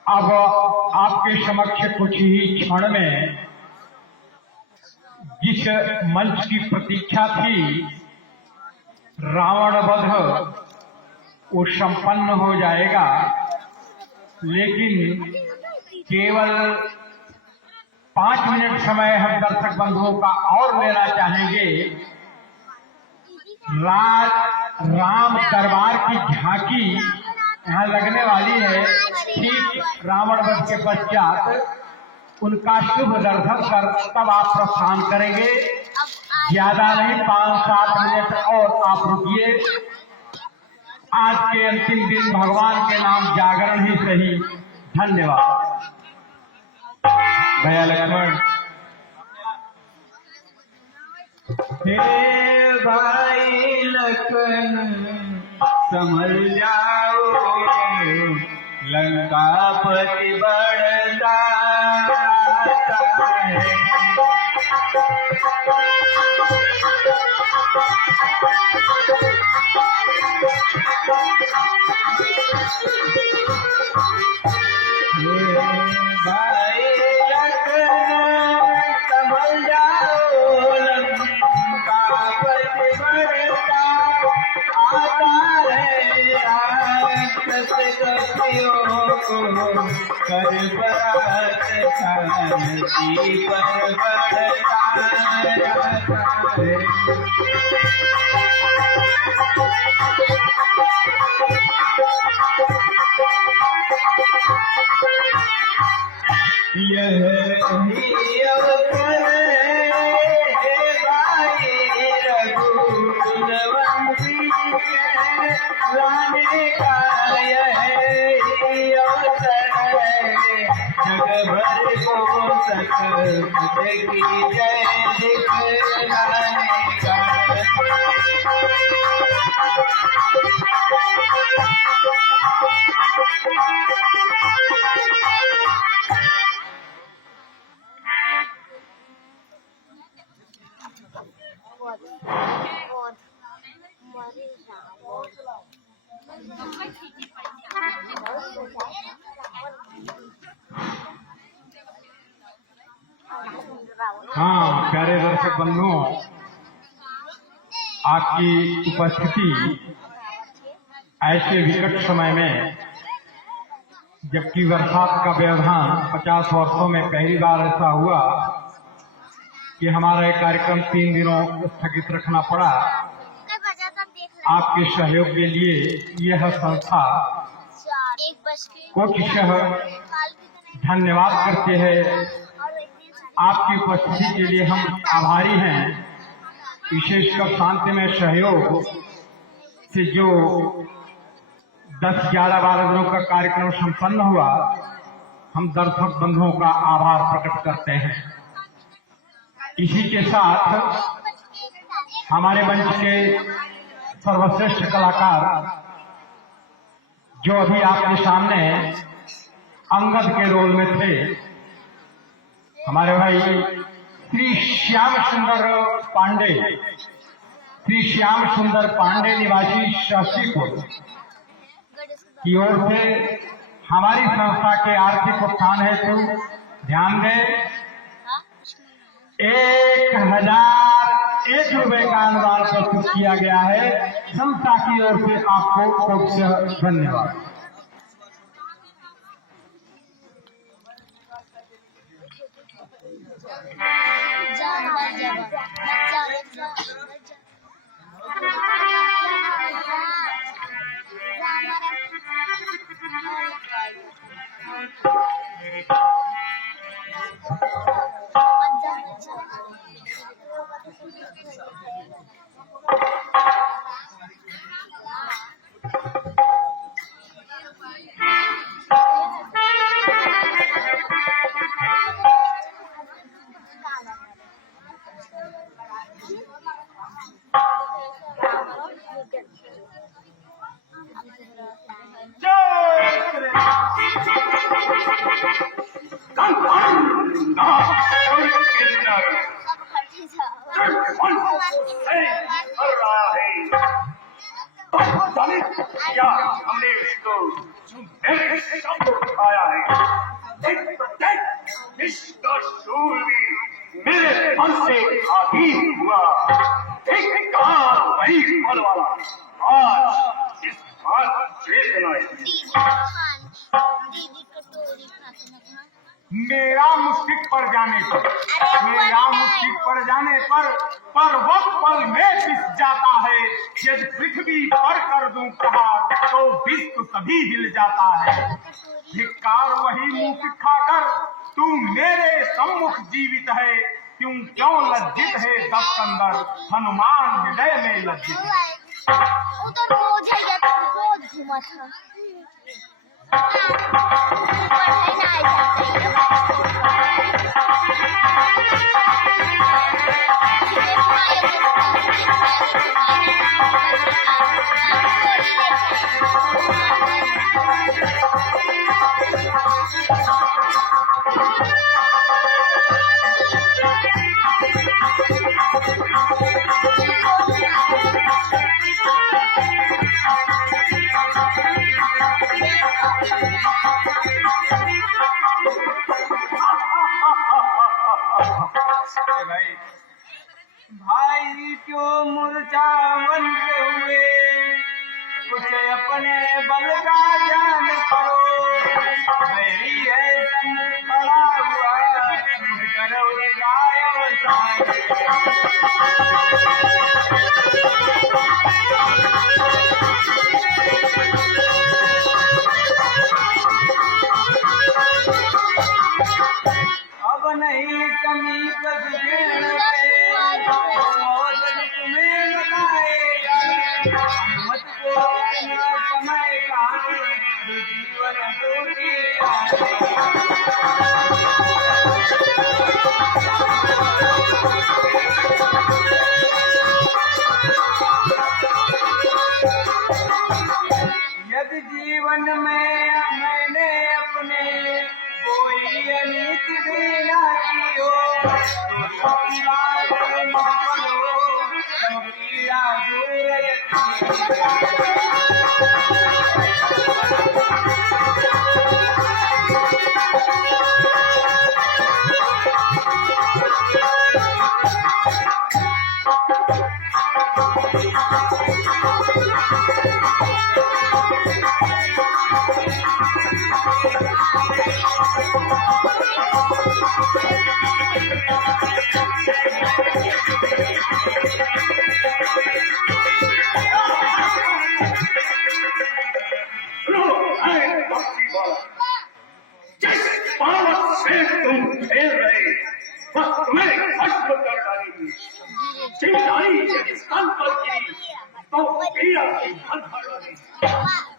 अब आपके समक्ष कुछ ही क्षण में जिस मंच की प्रतीक्षा थी, रावण वध, वो संपन्न हो जाएगा। लेकिन केवल 5 मिनट समय हम दर्शक बंधुओं का और लेना चाहेंगे। राम दरबार की झांकी यहाँ लगने वाली है। ठीक रावण वध के पश्चात उनका शुभ दर्शन कर तब आप प्रस्थान करेंगे। ज्यादा नहीं, 5-7 मिनट और आप रुकिए। आज के अंतिम दिन भगवान के नाम जागरण ही सही। धन्यवाद। भैया लक्ष्मण। हे भाई लखन संभल जाओ, लंकापति बढ़ता है। भाई लखन संभल कर बरात शांति पर बरसाया है। यही अवसर है भाई रघुवंशी के लाने का, यही अवसर है जग भर को सत की जय दिखलाने का। हाँ, प्यारे दर्शक बंधुओं, आपकी उपस्थिति ऐसे विकट समय में, जबकि बरसात का व्यवधान 50 वर्षों में पहली बार ऐसा हुआ कि हमारा एक कार्यक्रम 3 दिनों स्थगित रखना पड़ा। आपके सहयोग के लिए यह संस्था कोटिशः धन्यवाद करते हैं। आपकी उपस्थिति के लिए हम आभारी हैं। विशेषकर शांतिमय सहयोग से जो 10, 11, 12 दिनों का कार्यक्रम संपन्न हुआ, हम दर्शक बंधुओं का आभार प्रकट करते हैं। इसी के साथ हमारे मंच के सर्वश्रेष्ठ कलाकार जो अभी आपके सामने अंगद के रोल में थे, हमारे भाई श्री श्याम सुंदर पांडे निवासी शासीपुर की ओर से हमारी संस्था के आर्थिक उत्थान हेतु ध्यान दें 1001 रुपए का अनुदान प्रस्तुत किया गया है। संस्था की ओर से आपको कोटिशः धन्यवाद। क्या हमने इसको उठाया है, इसका शूरवीर मेरे मन से अधीन हुआ, एक कार वही फल वाला आज इस बात चेतना मेरा मुश्किल पड़ जाने पर पर्वत पल में पिस जाता है। यदि पृथ्वी पर कर दूं प्रहार तो विश्व सभी हिल जाता है। धिक्कार वही मुंह खाकर तुम मेरे सम्मुख जीवित है, क्यों लज्जित है दस अंदर हनुमान हृदय में लज्जित है। उधर घुमा था भाई क्यों मुरझा बनते हुए कुछ अपने बल का जान करो, मेरी है संग खड़ा हुआ करो अब नहीं समीप बिगड़ गए, तुम्हें लगाएगा मत को अपना समय का जीवन यदि जीवन में मैंने अपने कोई अनीति भी ना की हो तो पीड़ा दूर जिस पावत से तुम खेल रहे वह तुम्हें भस्म कर डालेगी। चिंगारी यदि स्तन पर गिरी तो पीड़ा की फल भर डालेगी।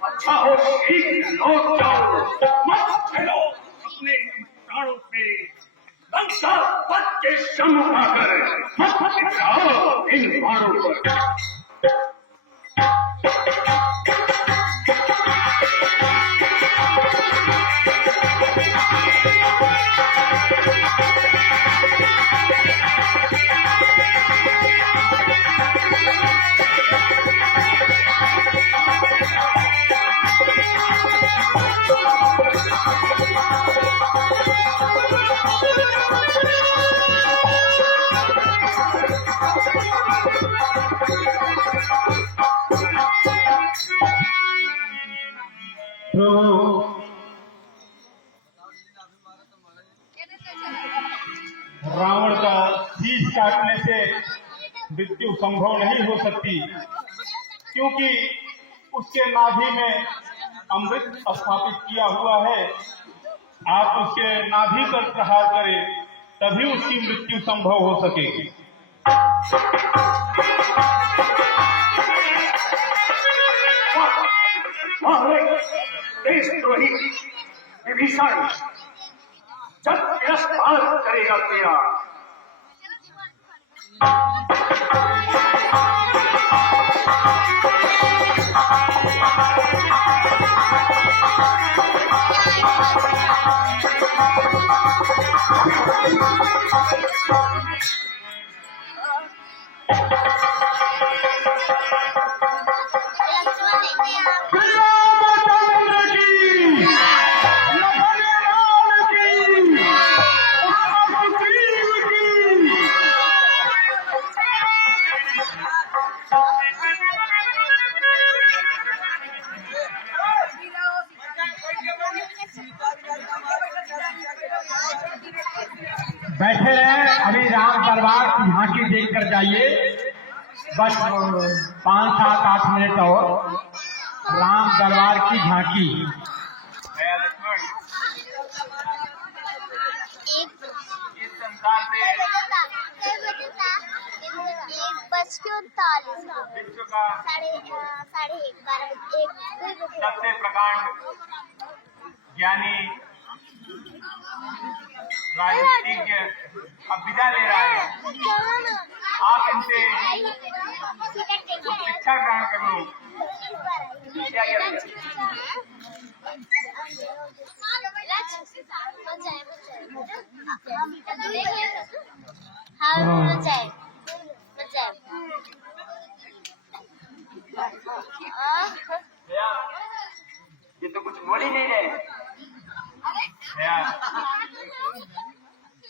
अच्छा हो ठीक लौट जाओ, मत खेलो अपने प्राणों से। लंका पद के शम उठाकर मत जाओ इन वारों पर। रावण का शीश काटने से मृत्यु संभव नहीं हो सकती, क्योंकि उसके नाभि में अमृत स्थापित किया हुआ है। आप उसके नाभि पर प्रहार करें तभी उसकी मृत्यु संभव हो सकेगी। देशद्रोही विभीषण जब गिरफ्तार करेगा तेरा बैठे रहे, अभी राम दरबार की झांकी देख कर जाइए। बस 5-7-8 मिनट और राम दरबार की झांकी। इस संसार से विश्व का सबसे प्रकांड ज्ञानी राजनीतिज्ञ अब विदा ले रहा है। आप इनसे शिक्षा ग्रहण करो। क्या ये तो कुछ बोल ही नहीं रहे।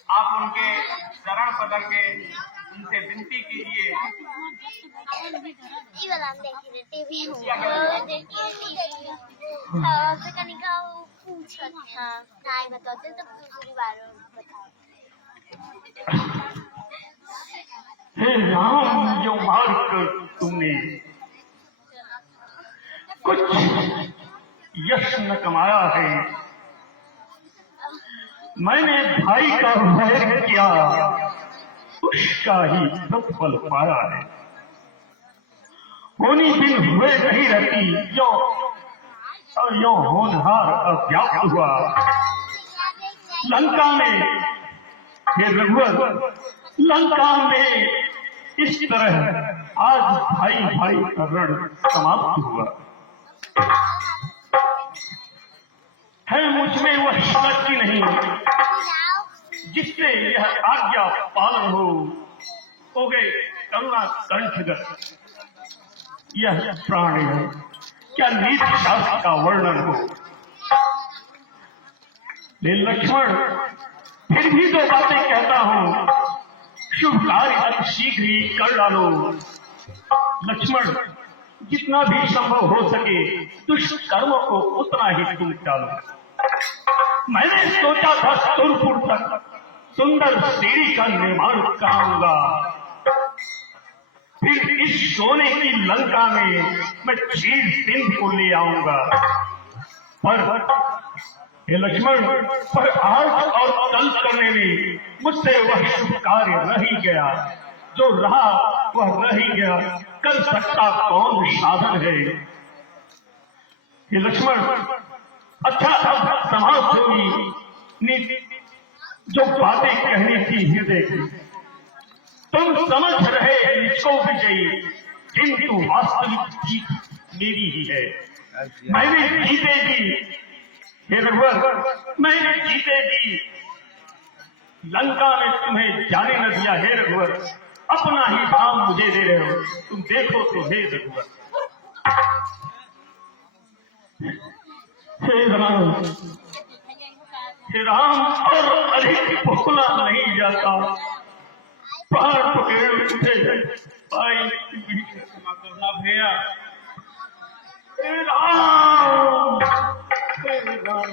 आप उनके शरण पकड़ के उनसे विनती कीजिए। ये वाला हम देख रहे टीवी हो देख रहे टीवी तो कहीं का पूछ हाँ नहीं बताते तो दूसरी बार बताओ। हे राम, जो मार कर तुमने कुछ यश न कमाया है, मैंने भाई का वैर किया, उसका ही प्रतिफल पाया है। होनी दिन हुए नहीं रहती, यो होनहार अव्याप्त हुआ लंका में। हे रघुवर, लंका में इस तरह आज भाई भाई का रण समाप्त हुआ है। मुझमें वह शक्ति नहीं जिससे यह आज्ञा पालन हो गए करुणा कंठगत यह प्राणी है। क्या नीति शास्त्र का वर्णन हो। ले लक्ष्मण, फिर भी दो बातें कहता हूं, शुभ कार्य अति शीघ्र ही कर डालो। लक्ष्मण, जितना भी संभव हो सके दुष्कर्म को उतना ही तुम टालो। मैंने सोचा था सुरपुर तक सुंदर सीढ़ी का निर्माण कराऊंगा, फिर इस सोने की लंका में मैं चीर सिंह को ले आऊंगा। पर हे लक्ष्मण, पर आज और कल करने में मुझसे वह शुभ कार्य रह ही गया। जो रहा वह रह ही गया, कर सकता कौन साधन है। हे लक्ष्मण, अच्छा अब समाप्त जो बातें कहनी थी हृदय की, तुम समझ रहे इसको विजयी, किंतु वास्तविक जीत मेरी ही है। मैंने जीतेगी हे रघुवर, मैंने जीतेगी। लंका में तुम्हें जाने न दिया हे रघुवर, अपना ही धाम मुझे दे रहे हो। तुम देखो तो हे रघुवर। हे राम, हे राम, और अधिक भोला नहीं जाता। पहाड़ पकड़े उठे भाई, क्षमा करना भैया। हे राम, हे राम।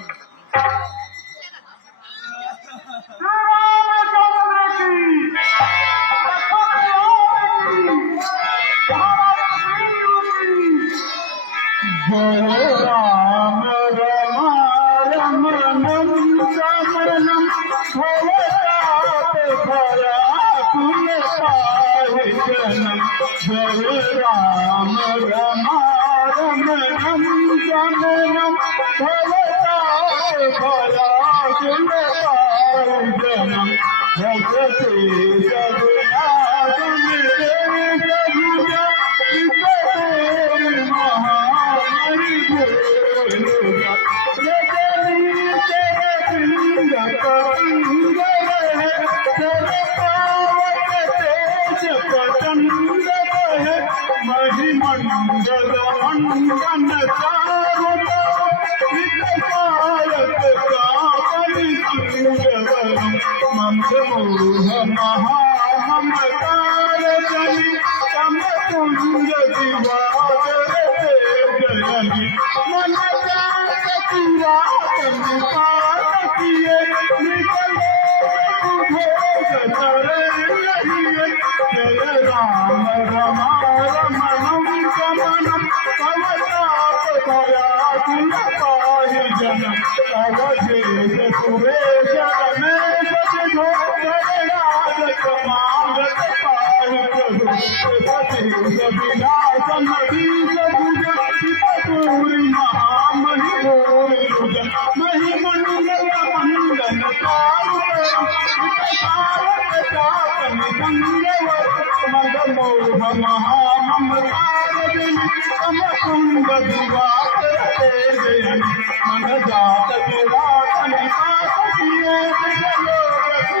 जय राम रम रमनम समनम भवताप भरा कुल पाहि जनम। जय राम रमनम समनम भवताप भरा कुल पाहि जनम। भगते रघुनाथ मेरे महिमंडल मंडन मंदमोह महामकार जनि तम कुंज दिवाकर जयनि। मन जात पुरातन पात किए, निकले भोग करे रहिए। जय राम रमनम समनम भवताप भरा कुल पाहि जनम। अवधेश सुरेश रमेश राज कमांगत पाहि प्रभु। विलासन धीश भुज पूरी महामहिमोज। महिमंडल मंडन मदमोह महाममकार जनि तम कुंभ दिवाकर जयनि। मन जात विराटन पात किए,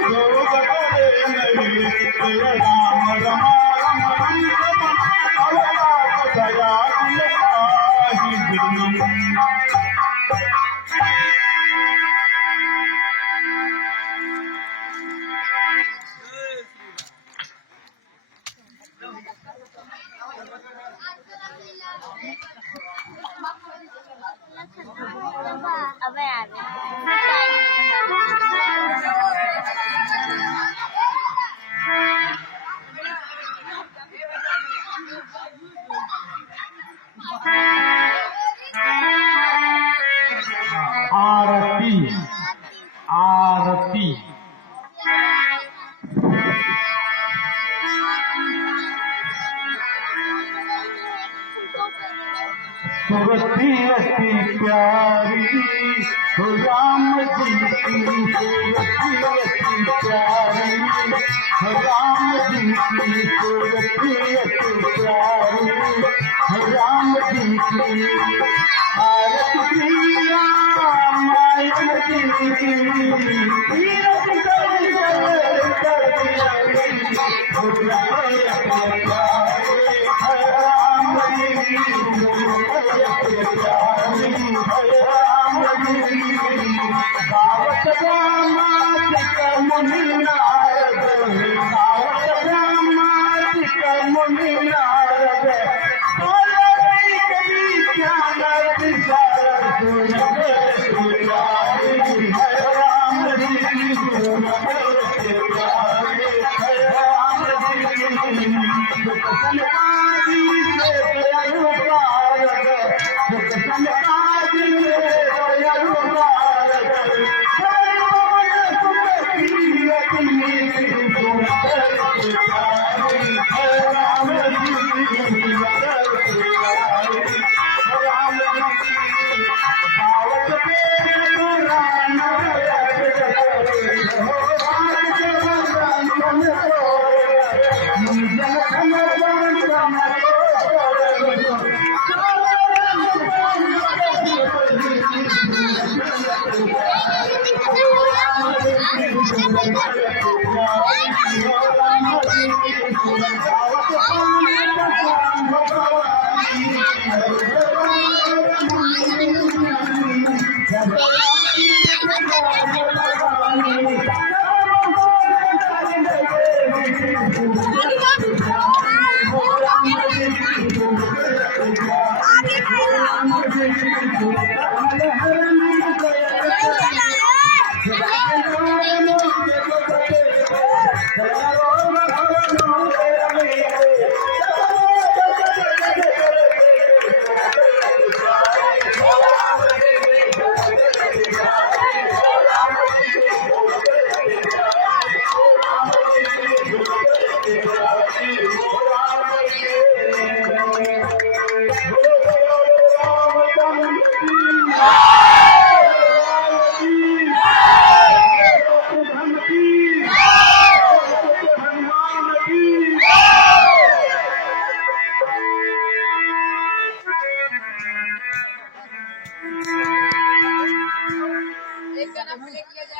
लोग करे नहीं। जय राम रमनम अवताप दया पाहि जनम। सुरती अति प्यारी हो राम जी की सूरती अति प्यारी हो राम जी की सूरती अति प्यारी हो राम जी की आरती माया जी की तीरथ कर हो राम जी की दावत रामातिक मुनि नारद दावत रामातिक मुनि नारद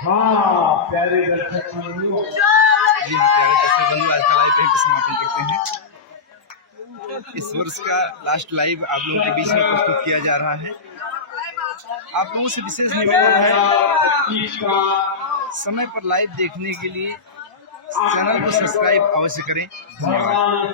हाँ प्यारे दर्शक बंधु, जी हाँ प्यारे दर्शक बंधु, आज का लाइव यहीं पे समापन करते हैं। इस वर्ष का लास्ट लाइव आप लोगों के बीच में प्रस्तुत किया जा रहा है। आप लोगों से विशेष निवेदन है, समय पर लाइव देखने के लिए चैनल को सब्सक्राइब अवश्य करें। धन्यवाद।